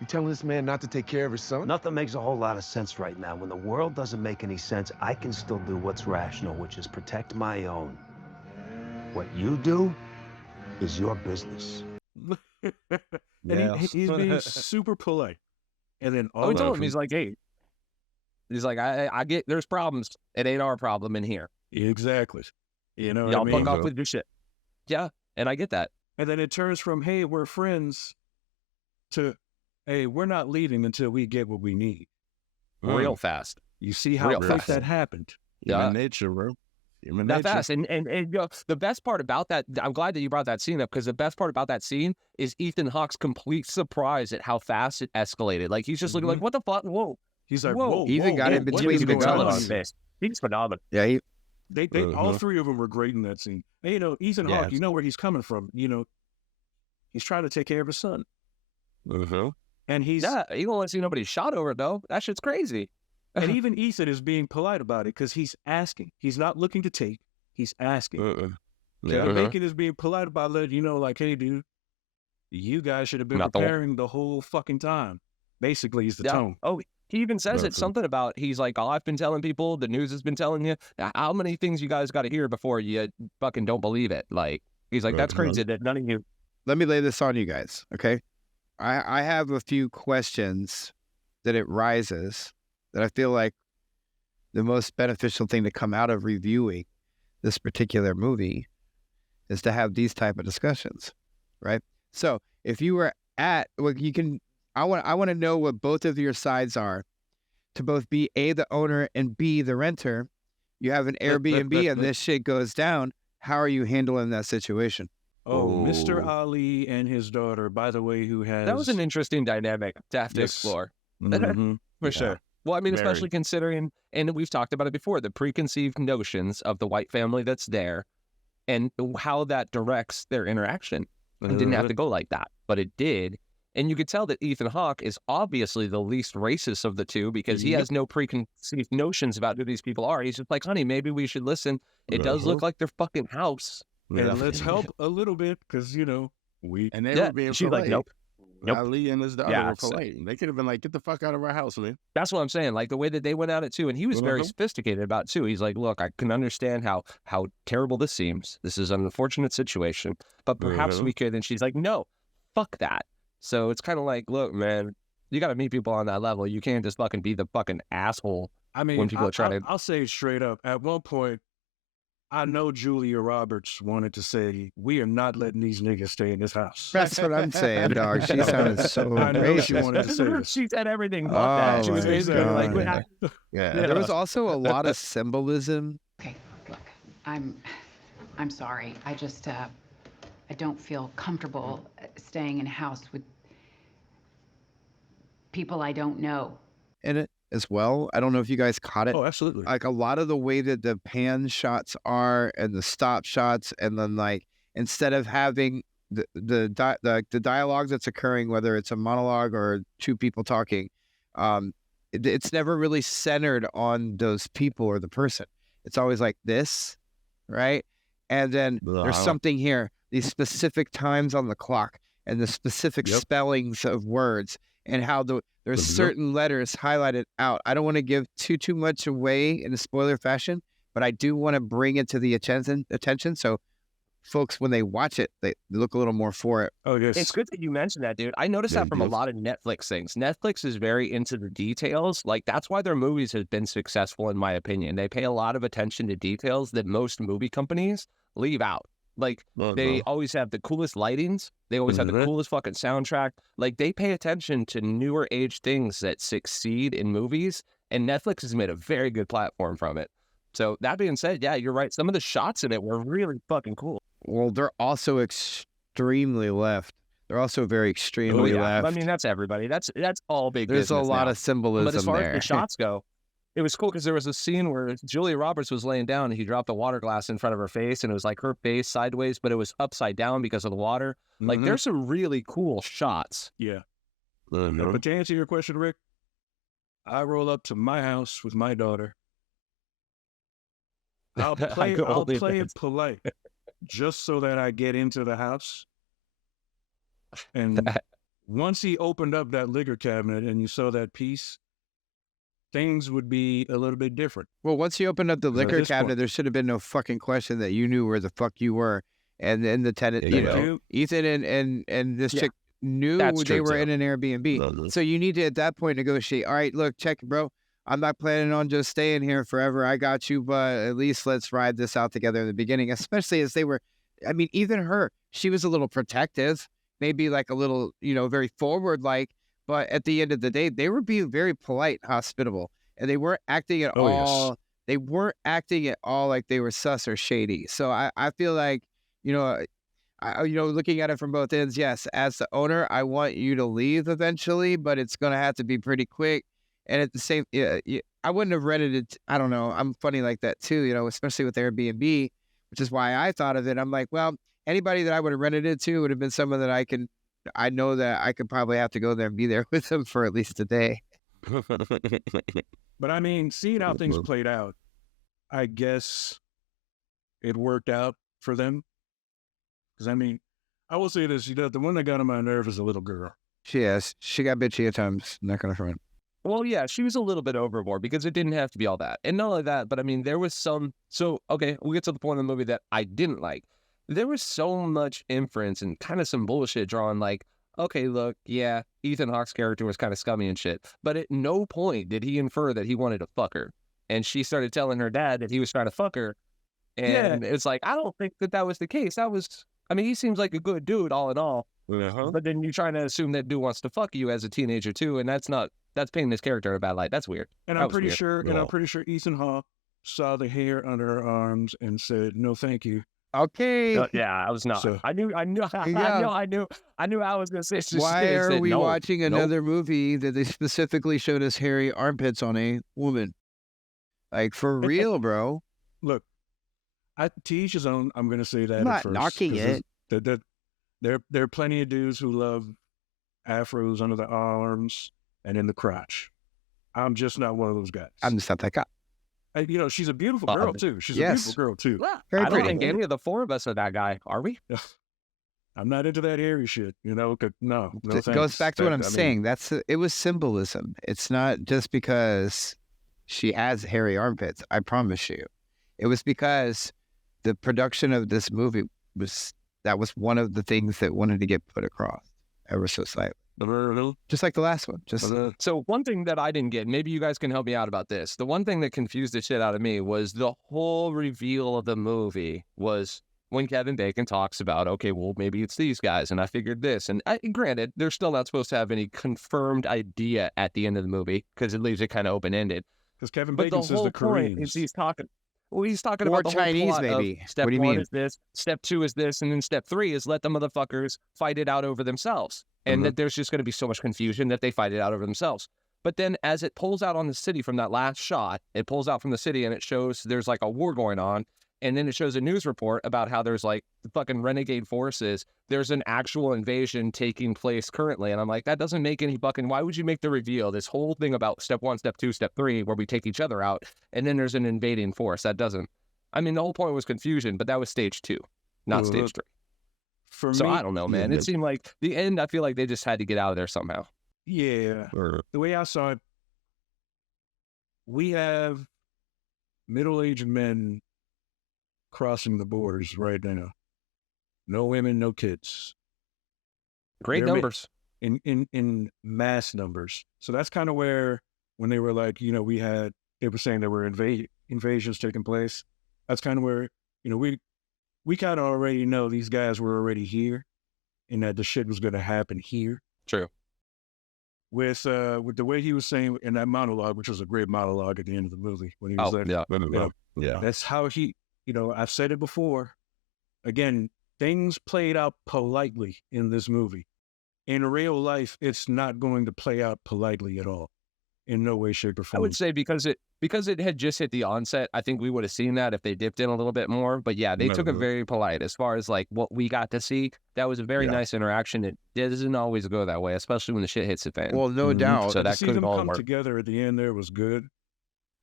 You telling this man not to take care of his son? Nothing makes a whole lot of sense right now. When the world doesn't make any sense, I can still do what's rational, which is protect my own. What you do is your business. And he's being super polite. And then all Oh, he of told him, them- he's like, hey, I get there's problems. It ain't our problem in here. Exactly. You know what Y'all I mean? fuck off with your shit. Yeah, and I get that. And then it turns from, hey, we're friends, to, hey, we're not leaving until we get what we need. Real fast. You see how Real quick fast. that happened. Yeah. Human nature, bro. Human That nature. fast. And you know, the best part about that, I'm glad that you brought that scene up, because the best part about that scene is Ethan Hawke's complete surprise at how fast it escalated. Like, he's just looking like, what the fuck? Whoa. He's like, Whoa. whoa, He even whoa, got whoa, in what between is the going Tell it on on here? face. He's phenomenal. Yeah, They all three of them were great in that scene. And, you know, Ethan Hawke, Yes. you know where he's coming from. You know, he's trying to take care of his son. And he's, Yeah, you don't want to see nobody shot over it, though. That shit's crazy. and even Ethan is being polite about it because he's asking. He's not looking to take. He's asking. Kevin Bacon is being polite about letting you know, like, hey, dude, you guys should have been Not the one. preparing the whole fucking time. Basically, is the tone. Oh, he even says it's something about, he's like, oh, I've been telling people, the news has been telling you. How many things you guys got to hear before you fucking don't believe it? Like, he's like, that's crazy that none of you. let me lay this on you guys, okay? I have a few questions that it rises that I feel like the most beneficial thing to come out of reviewing this particular movie is to have these type of discussions, right? So if you were at, well, you can, I want to know what both of your sides are to both be A, the owner, and B, the renter. You have an Airbnb and this shit goes down. How are you handling that situation? Oh, Mr. Ali and his daughter, by the way, who has... That was an interesting dynamic to have to Yes. explore. Mhm. For sure. Well, I mean, Very. especially considering, and we've talked about it before, the preconceived notions of the white family that's there and how that directs their interaction. It didn't have to go like that, but it did. And you could tell that Ethan Hawke is obviously the least racist of the two because he has no preconceived notions about who these people are. He's just like, honey, maybe we should listen. It does look like their fucking house. And let's help a little bit because, you know, we... And they Yeah, were being she's polite. like, nope. Nope. Ali and his daughter Yeah, were it's- polite. They could have been like, get the fuck out of our house, man. That's what I'm saying. Like the way that they went at it too, and he was very sophisticated about it too. He's like, "Look, I can understand how terrible this seems. This is an unfortunate situation, but perhaps we could." And she's like, "No, fuck that." So it's kind of like, look, man, you got to meet people on that level. You can't just fucking be the fucking asshole. I mean, when people are trying to- I'll say it straight up. At one point, I know Julia Roberts wanted to say, we are not letting these niggas stay in this house. That's what I'm saying, dog. She sounded so I know she racist. wanted to say this. She said everything but Oh, that. She was my basically like, God. Yeah. There was also a lot of symbolism. Okay, look, I'm sorry. I just, I don't feel comfortable staying in a house with people I don't know. In it as well. I don't know if you guys caught it. Oh, absolutely. Like a lot of the way that the pan shots are and the stop shots, and then like instead of having the dialogue that's occurring, whether it's a monologue or two people talking, it's never really centered on those people or the person. It's always like this, right? And then there's something here, these specific times on the clock and the specific spellings of words and how there's certain letters highlighted out. I don't want to give too much away in a spoiler fashion, but I do want to bring it to the attention. So folks, when they watch it, they look a little more for it. Oh, yes. It's good that you mentioned that, dude. I noticed that from a lot of Netflix things. Netflix is very into the details. Like, that's why their movies have been successful, in my opinion. They pay a lot of attention to details that most movie companies leave out. Like, they always have the coolest lightings. They always have the coolest fucking soundtrack. Like, they pay attention to newer age things that succeed in movies, and Netflix has made a very good platform from it. So, that being said, yeah, you're right. Some of the shots in it were really fucking cool. Well, they're also extremely left. They're also very extremely left. I mean, that's everybody. That's all big There's business a lot now. of symbolism But as far there. as the shots go, it was cool because there was a scene where Julia Roberts was laying down and he dropped a water glass in front of her face, and it was like her face sideways, but it was upside down because of the water. Like, there's some really cool shots. Yeah. But to answer your question, Rick, I roll up to my house with my daughter. I'll play it polite just so that I get into the house. And once he opened up that liquor cabinet and you saw that piece, things would be a little bit different. Well, once you opened up the liquor cabinet, there should have been no fucking question that you knew where the fuck you were. And then the tenant, Ethan and this chick knew they were in an Airbnb. So you need to, at that point, negotiate. All right, look, check, bro. I'm not planning on just staying here forever. I got you, but at least let's ride this out together in the beginning, especially as they were, I mean, even her, she was a little protective, maybe like a little, very forward-like, but at the end of the day, they were being very polite, hospitable, and they weren't acting at all. They weren't acting at all like they were sus or shady. So I feel like, looking at it from both ends, yes, as the owner, I want you to leave eventually, but it's going to have to be pretty quick. And at the same, I wouldn't have rented it. I don't know. I'm funny like that too, especially with Airbnb, which is why I thought of it. I'm like, well, anybody that I would have rented it to would have been someone that I know that I could probably have to go there and be there with them for at least a day. But I mean, seeing how things played out, I guess it worked out for them. Because I mean, I will say this, the one that got on my nerve is a little girl. She got bitchy at times, not gonna front. Well, yeah, she was a little bit overboard because it didn't have to be all that. And not only that, but I mean, there was some, okay, we'll get to the point in the movie that I didn't like. There was so much inference and kind of some bullshit drawn, like, okay, look, yeah, Ethan Hawke's character was kind of scummy and shit, but at no point did he infer that he wanted to fuck her. And she started telling her dad that he was trying to fuck her. And it's like, I don't think that was the case. I mean, he seems like a good dude all in all. But then you're trying to assume that dude wants to fuck you as a teenager too, and that's painting this character in a bad light. That's weird. And I'm pretty sure Ethan Hawke saw the hair under her arms and said, "No, thank you." Okay. I was not. So, I knew I was gonna say. Why are we watching another movie that they specifically showed us hairy armpits on a woman? Like, for real, bro. Look, to each his own. I'm gonna say that. I'm not knocking it. There are plenty of dudes who love afros under the arms and in the crotch. I'm just not one of those guys. I'm just not that guy. She's a beautiful girl too. She's a beautiful girl too. I don't think any of the four of us are that guy, are we? I'm not into that hairy shit. No It goes back to what I'm saying. It was symbolism. It's not just because she has hairy armpits. I promise you. It was because the production of this movie was one of the things that wanted to get put across ever so slightly. Just like the last one. So one thing that I didn't get, maybe you guys can help me out about this. The one thing that confused the shit out of me was the whole reveal of the movie was when Kevin Bacon talks about, okay, well, maybe it's these guys, and I figured this. And granted, they're still not supposed to have any confirmed idea at the end of the movie because it leaves it kind of open-ended. Because Kevin Bacon says the Koreans. He's talking about the Chinese, whole plot maybe. Of step what do you one mean? is this, step two is this, and then step three is let the motherfuckers fight it out over themselves. And that there's just going to be so much confusion that they fight it out over themselves. But then as it pulls out on the city from that last shot, it pulls out from the city and it shows there's like a war going on. And then it shows a news report about how there's like the fucking renegade forces. There's an actual invasion taking place currently. And I'm like, that doesn't make any fucking, why would you make the reveal? This whole thing about step one, step two, step three, where we take each other out. And then there's an invading force. That doesn't, I mean, the whole point was confusion, but that was stage 2, not stage 3. So I don't know, man. It seemed like the end, I feel like they just had to get out of there somehow. Yeah. The way I saw it, we have middle-aged men crossing the borders right now. No women, no kids. Great numbers. In mass numbers. So that's kind of where, when they were like, they were saying there were invasions taking place. That's kind of where, we kind of already know these guys were already here and that the shit was going to happen here. True. With the way he was saying in that monologue, which was a great monologue at the end of the movie, when he was that's how he, I've said it before. Again, things played out politely in this movie. in real life, it's not going to play out politely at all, in no way, shape, or form. I would say because it had just hit the onset, I think we would have seen that if they dipped in a little bit more. But yeah, they took it very polite as far as like what we got to see. That was a very nice interaction. It doesn't always go that way, especially when the shit hits the fan. Well, no doubt. So that see could them all come work together at the end there was good.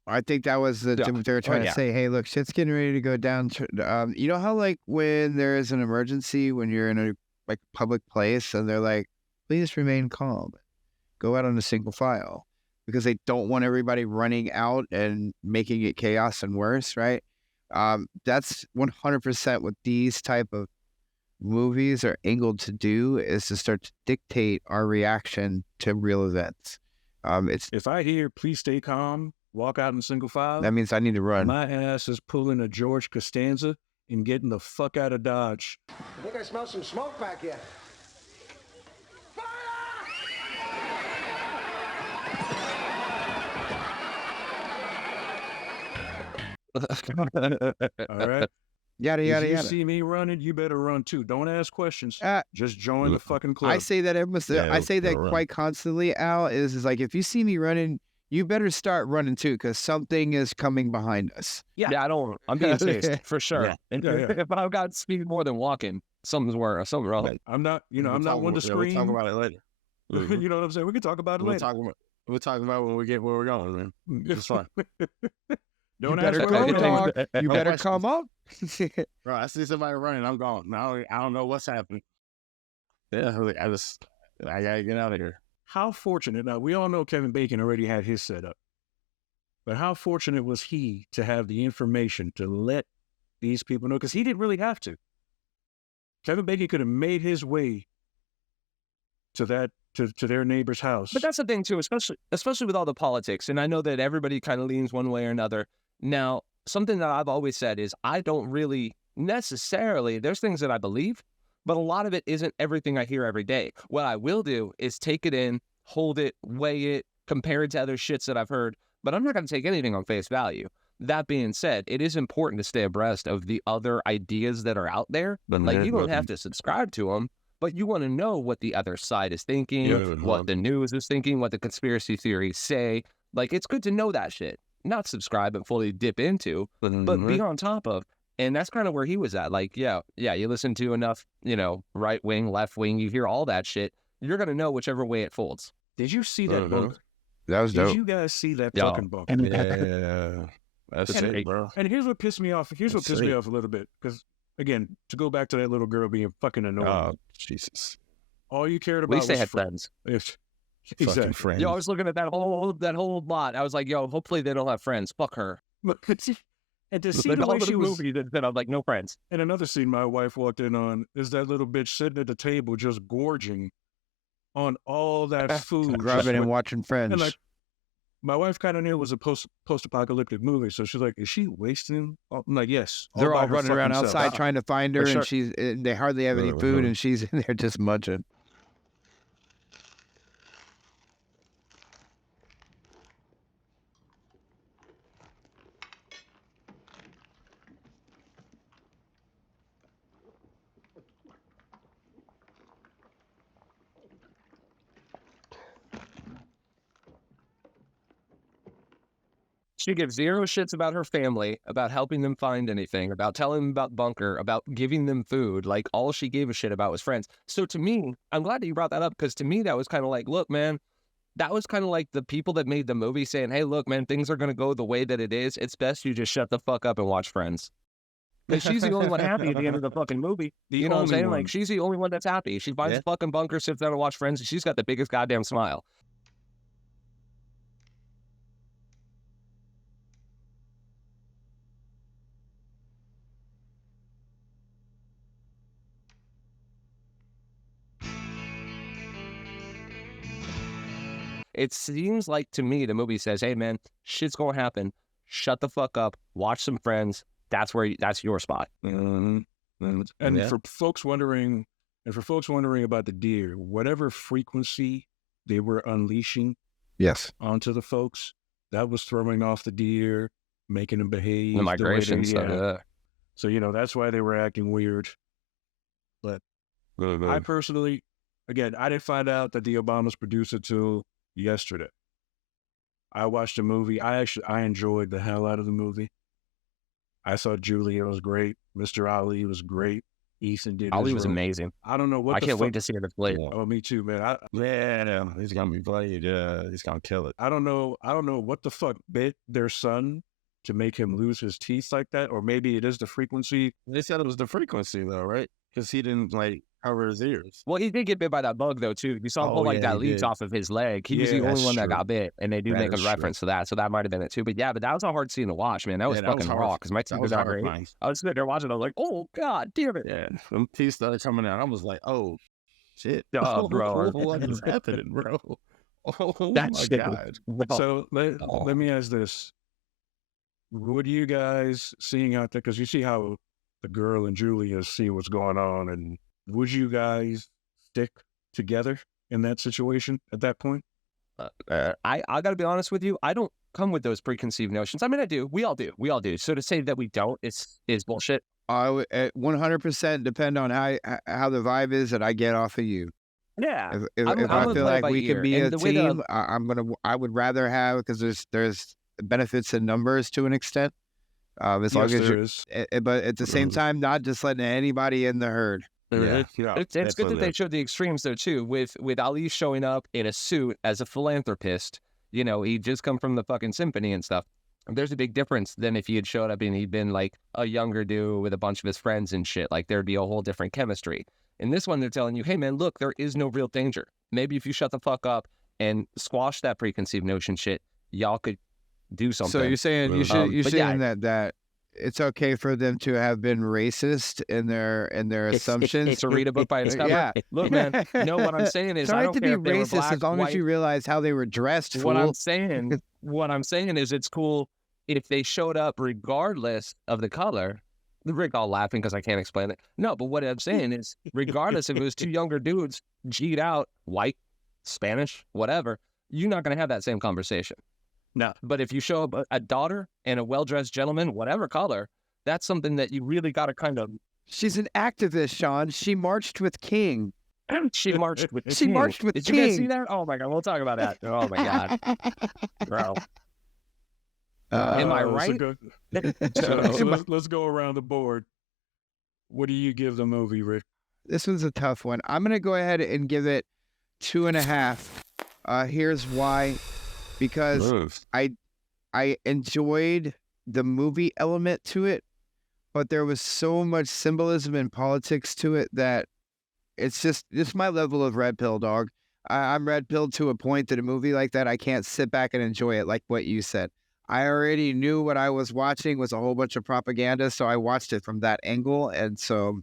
I think that was they were trying to say, hey, look, shit's getting ready to go down. You know how like when there is an emergency, when you're in a like public place and they're like, please remain calm, go out on a single file, because they don't want everybody running out and making it chaos and worse, right? That's 100% what these type of movies are angled to do, is to start to dictate our reaction to real events. If I hear please stay calm, walk out in single file, that means I need to run. My ass is pulling a George Costanza and getting the fuck out of Dodge. I think I smell some smoke back here. All right. Yada, If yada, you yada. see me running, you better run too. Don't ask questions. Just join the fucking club. I say that I say that quite constantly, Al, is like, if you see me running, you better start running too, because something is coming behind us. Yeah, I'm being chased for sure. Yeah. And Yeah. if I've got speed more than walking, something's wrong. I'm not, I'm not one to scream. We'll talk about it later. You know what I'm saying? We can talk about it later. We'll talk about when we get where we're going, man. It's fine. Don't you ask better questions. come, dog. You better come up. Bro, I see somebody running, I'm gone. Now I don't know what's happening. Yeah, I gotta get out of here. How fortunate. Now, we all know Kevin Bacon already had his setup. But how fortunate was he to have the information to let these people know? Because he didn't really have to. Kevin Bacon could have made his way to their neighbor's house. But that's the thing too, especially with all the politics. And I know that everybody kind of leans one way or another. Now, something that I've always said is I don't really necessarily, there's things that I believe, but a lot of it isn't everything I hear every day. What I will do is take it in, hold it, weigh it, compare it to other shits that I've heard, but I'm not going to take anything on face value. That being said, it is important to stay abreast of the other ideas that are out there. Like, you don't have to subscribe to them, but you want to know what the other side is thinking, what the news is thinking, what the conspiracy theories say. Like, it's good to know that shit. Not subscribe and fully dip into, but be on top of. And that's kind of where he was at. Like, yeah, you listen to enough, right wing, left wing, you hear all that shit, you're going to know whichever way it folds. Did you see that book? That was dope. Did you guys see that fucking book? Yeah. That's it, bro. And here's what pissed me off. Here's what pissed me off a little bit. Because, again, to go back to that little girl being fucking annoying. Oh, Jesus. All you cared At about least they was had friends. Exactly. Friends. Yo, I was looking at that whole lot. I was like, yo, hopefully they don't have friends. Fuck her. And to see the way she was, I'm like, no friends. and another scene my wife walked in on is that little bitch sitting at the table just gorging on all that food, Grubbing and watching Friends. And like, my wife kind of knew it was a post-apocalyptic movie, so she's like, "Is she wasting?" I'm like, "Yes." They're by all her running around fucking outside self. trying to find her, For and they hardly have any food, and she's in there just munching. She gives zero shits about her family, about helping them find anything, about telling them about Bunker, about giving them food. Like, all she gave a shit about was friends. So to me, I'm glad that you brought that up, because to me, that was kind of like, look, man, that was kind of like the people that made the movie saying, hey, look, man, things are going to go the way that it is. It's best you just shut the fuck up and watch Friends. Because she's the only one happy at the end of the fucking movie. You know what I'm saying? Like, she's the only one that's happy. She finds fucking Bunker, sits down and watch Friends, and she's got the biggest goddamn smile. It seems like to me the movie says, hey man, shit's gonna happen. Shut the fuck up. Watch some Friends. That's your spot. And for folks wondering about the deer, whatever frequency they were unleashing onto the folks, that was throwing off the deer, making them behave. The migration stuff. So, that's why they were acting weird. But I personally, again, I didn't find out that the Obamas produced it till yesterday. I watched the movie. I enjoyed the hell out of the movie. I thought Julia was great. Mr. Ali was great. Ethan did. Ali his was role. amazing. I don't know what I the can't fuck. wait to see it play. Oh, me too, man. Yeah, he's gonna be played. Yeah, he's gonna kill it. I don't know what the fuck bit their son to make him lose his teeth like that, or maybe it is the frequency. They said it was the frequency though, right? Because he didn't like cover his ears. Well, he did get bit by that bug though too. You saw him Oh, pull like yeah, that he leech did. off of his leg. He was Yeah, the only that's one that true. got bit, and they do That make a is reference to that. So that might have been it too. But yeah, but that was a hard scene to watch, man. That was Yeah, that was fucking hard. raw because my That teeth was was not great. horrifying. I was sitting there watching. I was like, oh god, damn it. Yeah, them teeth started coming out. I was like, oh shit, Oh, bro. what is happening, bro? Oh That my shit god. was raw. So let me ask this: would you guys seeing out there, because you see how the girl and Julia see what's going on, and would you guys stick together in that situation at that point? I gotta be honest with you. I don't come with those preconceived notions. I mean, I do. We all do. We all do. So to say that we don't is bullshit. I would 100% depend on how the vibe is that I get off of you. Yeah. If I'm I gonna feel play it like by we ear. can be And a the way that team, I would rather have, because there's benefits in numbers to an extent. As long as there you're, is. but at the same time, not just letting anybody in the herd. Yeah, It's good that they showed the extremes though too. With Ali showing up in a suit as a philanthropist, you know, he'd just come from the fucking symphony and stuff. There's a big difference than if he had showed up and he'd been like a younger dude with a bunch of his friends and shit. Like there'd be a whole different chemistry. In this one, they're telling you, hey man, look, there is no real danger. Maybe if you shut the fuck up and squash that preconceived notion shit, y'all could do something. So you're saying you're saying that it's okay for them to have been racist in their assumptions. To read a book by its cover. Yeah. Look, man. No, what I'm saying is, I Sorry don't to care be if they were racist black, as long white. as you realize how they were dressed. What fool. I'm saying is, it's cool if they showed up regardless of the color. Rick all laughing because I can't explain it. No, but what I'm saying is, regardless if it was two younger dudes, G'd out, white, Spanish, whatever, you're not going to have that same conversation. No. But if you show up a daughter and a well-dressed gentleman, whatever color, that's something that you really got to kind of... She's an activist, Sean. She marched with King. She marched with She King. marched with Did King. you guys see that? Oh my God, we'll talk about that. Oh my God. Bro. Am I right? So let's go around the board. What do you give the movie, Rick? This one's a tough one. I'm gonna go ahead and give it 2.5. Here's why. Because I enjoyed the movie element to it, but there was so much symbolism and politics to it that it's my level of red pill, dog. I'm red pilled to a point that a movie like that, I can't sit back and enjoy it like what you said. I already knew what I was watching was a whole bunch of propaganda, so I watched it from that angle, and so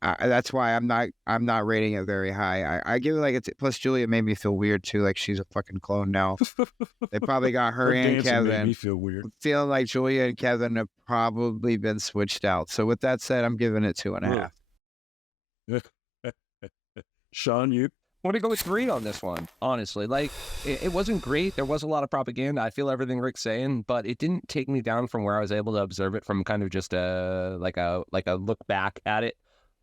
that's why I'm not rating it very high. I give it like it's plus Julia made me feel weird too, like she's a fucking clone now. They probably got her and dancing Kevin. made me feel weird. Feeling like Julia and Kevin have probably been switched out. So with that said, I'm giving it 2.5. Sean, you? I'm going to go with 3 on this one, honestly. Like, it wasn't great. There was a lot of propaganda. I feel everything Rick's saying, but it didn't take me down from where I was able to observe it from kind of just a look back at it.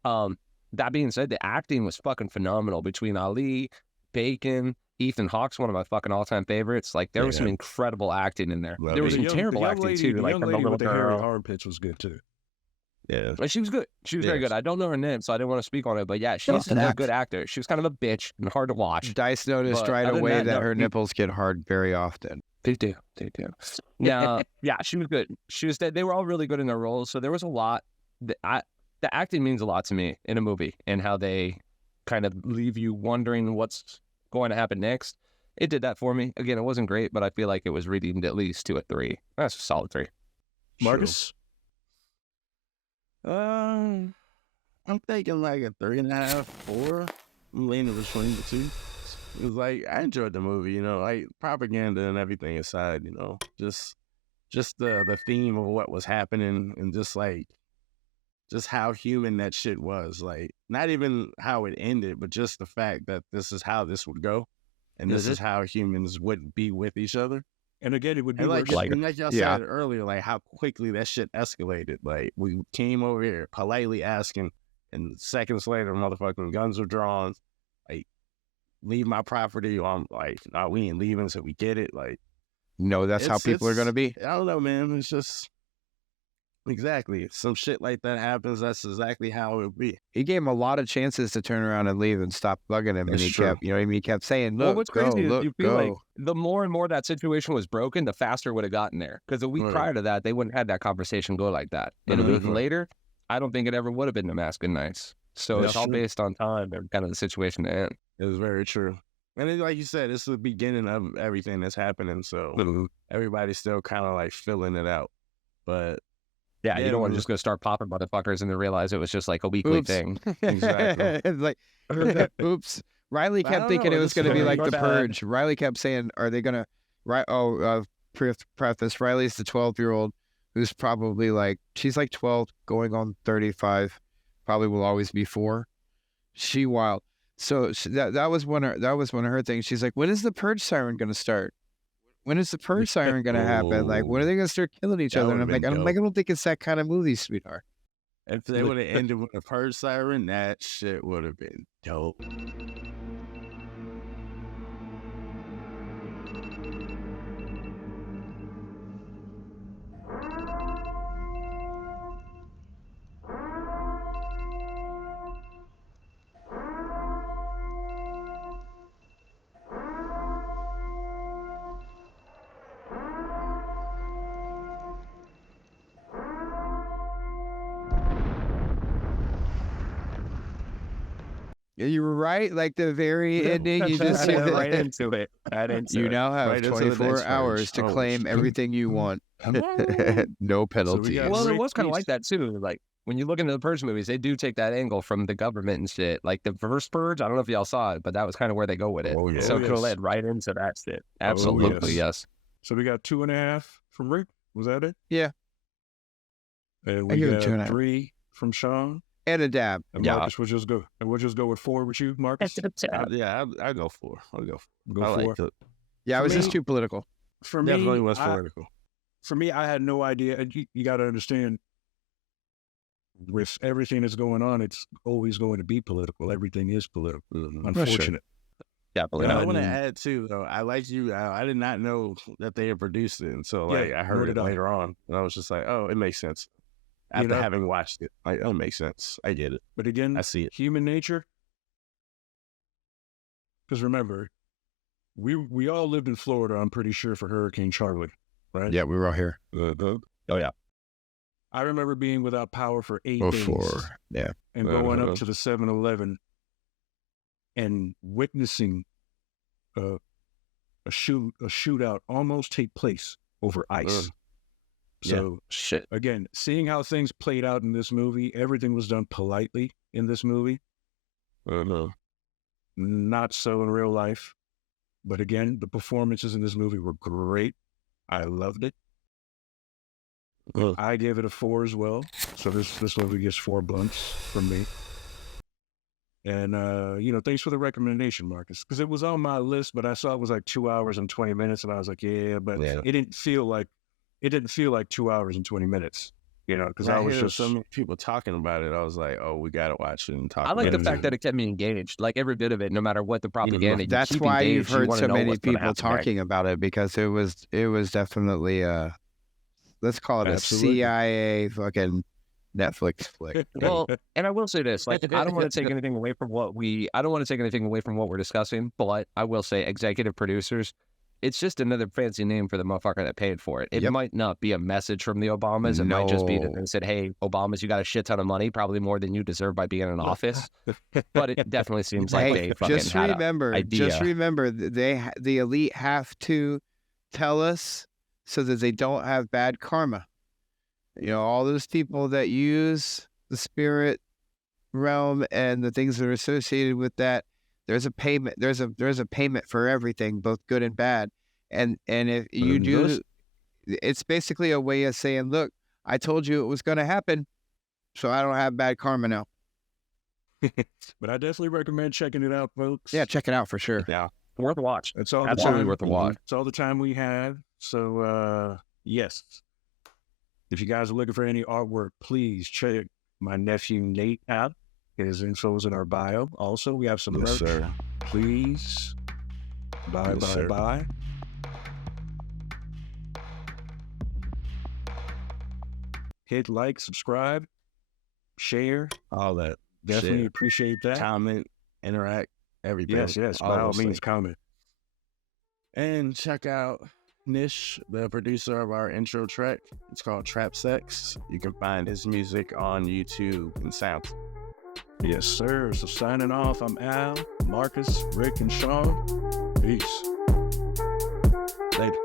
That being said, the acting was fucking phenomenal between Ali, Bacon, Ethan Hawke's one of my fucking all-time favorites. Like, there was some incredible acting in there. There was some terrible acting, too. The Like, young from the lady little with the hairy girl. armpits was good, too. Yeah. But she was good. She was very good. I don't know her name, so I didn't want to speak on it. But yeah, she's a good actor. She was kind of a bitch and hard to watch. Dice noticed But right other than away that no, her nipples get hard very often. They do. Yeah, yeah, she was good. They were all really good in their roles. So there was a lot. The acting means a lot to me in a movie and how they kind of leave you wondering what's going to happen next. It did that for me. Again, it wasn't great, but I feel like it was redeemed at least to a 3. That's a solid 3. Marcus? I'm thinking like a 3.5, 4. I'm leaning between the two. It was like I enjoyed the movie, you know, like propaganda and everything aside, you know, just the theme of what was happening and just how human that shit was. Like, not even how it ended, but just the fact that this is how this would go, and this is how humans would be with each other. And again, it would be And like y'all Yeah. said earlier, like how quickly that shit escalated. Like, we came over here politely asking, And seconds later, motherfucking guns are drawn. Like, leave my property. I'm like, nah, we ain't leaving, so we get it. Like, No, that's how people are going to be. I don't know, man. It's just exactly some shit like that happens. That's exactly how it would be. He gave him a lot of chances to turn around and leave and stop bugging him, That's and he true. kept, you know what I mean? He kept saying, Well, "Look, what's go, crazy is look, you feel like go." the more and more that situation was broken, the faster it would have gotten there. Because a week Right. prior to that, they wouldn't have had that conversation go like that. And a week later, I don't think it ever would have been Damascus. So That's it's all true. based on time and kind of the situation to end. It was very true. And then, like you said, it's the beginning of everything that's happening. So everybody's still kind of like filling it out. But Yeah, you don't want to we- just go start popping motherfuckers and then realize it was just like a weekly Oops. thing. Exactly. It's like, oops. Riley But I kept don't thinking know, it was it's going to be funny. like My The bad. Purge. Riley kept saying, "Are they going to?" Right? Preface. Riley's the 12-year-old who's probably like, she's like 12, going on 35. Probably will always be 4. She wild. So that was one of her things. She's like, "When is the Purge siren going to start? When is the Purge siren going to happen? Like, when are they going to start killing each That other?" And would've been I'm like, I don't think it's that kind of movie, sweetheart. If they would have ended with a purge siren, that shit would have been dope. Yeah, you were right. Like the very ending, you just Yeah, right into it. Right into You it. now have Right into the next 24 page. hours to Oh, claim shit. everything you want. No penalties. got- Well, it Rick was kind of East. like that too. Like when you look into the Purge movies, they do take that angle from the government and shit. Like the first Purge, I don't know if y'all saw it, but that was kind of where they go with it. Oh, yeah. So Oh, it could have yes. led right into that shit. Absolutely, yes. So we got 2.5 from Rick. Was that it? Yeah. And I we give it got 2.5. 3 from Sean. And a dab. And Yeah. Marcus, we'll just go with 4 with you, Marcus. I'll go 4. I'll go 4. Go I 4. liked it. Yeah, For it was just me- too political. For Definitely me, was political. for me, I had no idea. And you got to understand, with everything that's going on, it's always going to be political. Everything is political. Unfortunate. Yeah, But I want to And- add too, though. I like you. I did not know that they had produced it until Yeah, like I nor heard did it I. later on, and I was just like, "Oh, it makes sense." After know? having watched it, like, "Oh, it makes sense. I get it. But again, I see it." human nature. Because remember, we all lived in Florida, I'm pretty sure, for Hurricane Charlie, right? Yeah, we were all here. Oh yeah. I remember being without power for 8 days Before. Yeah. and going up to the 7-Eleven and witnessing a shootout almost take place over ice. So Shit. again, seeing how things played out in this movie, everything was done politely in this movie. Not so in real life. But again, the performances in this movie were great. I loved it. I gave it a 4 as well. So this movie gets 4 blunts from me. And thanks for the recommendation, Marcus, because it was on my list, but I saw it was like 2 hours and 20 minutes, and I was like, but Yeah. it didn't feel like 2 hours and 20 minutes, because I was just so many people talking about it. I was like, "Oh, we gotta watch it and talk." I like about the it. fact that it kept me engaged, like every bit of it, no matter what the propaganda. you That's keep why you've engaged, you heard wanna so know many what's gonna people happen next. talking about it, because it was definitely let's call it Absolutely. a CIA fucking Netflix flick. Well, and I will say this: like, I don't want to take anything away from I don't want to take anything away from what we're discussing, but I will say, executive producers, it's just another fancy name for the motherfucker that paid for it. It Yep. might not be a message from the Obamas. It might just be that No. they said, "Hey, Obamas, you got a shit ton of money, probably more than you deserve by being in office." But it definitely seems like they fucking just had remember, an idea. the elite have to tell us so that they don't have bad karma. All those people that use the spirit realm and the things that are associated with that, there's a payment. There's a payment for everything, both good and bad. And if you do, it's basically a way of saying, look, I told you it was going to happen, so I don't have bad karma now. But I definitely recommend checking it out, folks. Yeah, check it out for sure. Yeah, worth a watch. It's all the Absolutely time. worth a watch. It's all the time we have. So yes, if you guys are looking for any artwork, please check my nephew Nate out. His info is in our bio. Also, we have some Yes, merch. sir. Please buy. Hit like, subscribe, share. All that. Definitely Share, appreciate that. comment, interact, everything. Yes. By all those means, things. comment. And check out NISH, the producer of our intro track. It's called Trap Sex. You can find his music on YouTube and Sound. Yes, sir. So signing off, I'm Al, Marcus, Rick, and Sean. Peace. Later.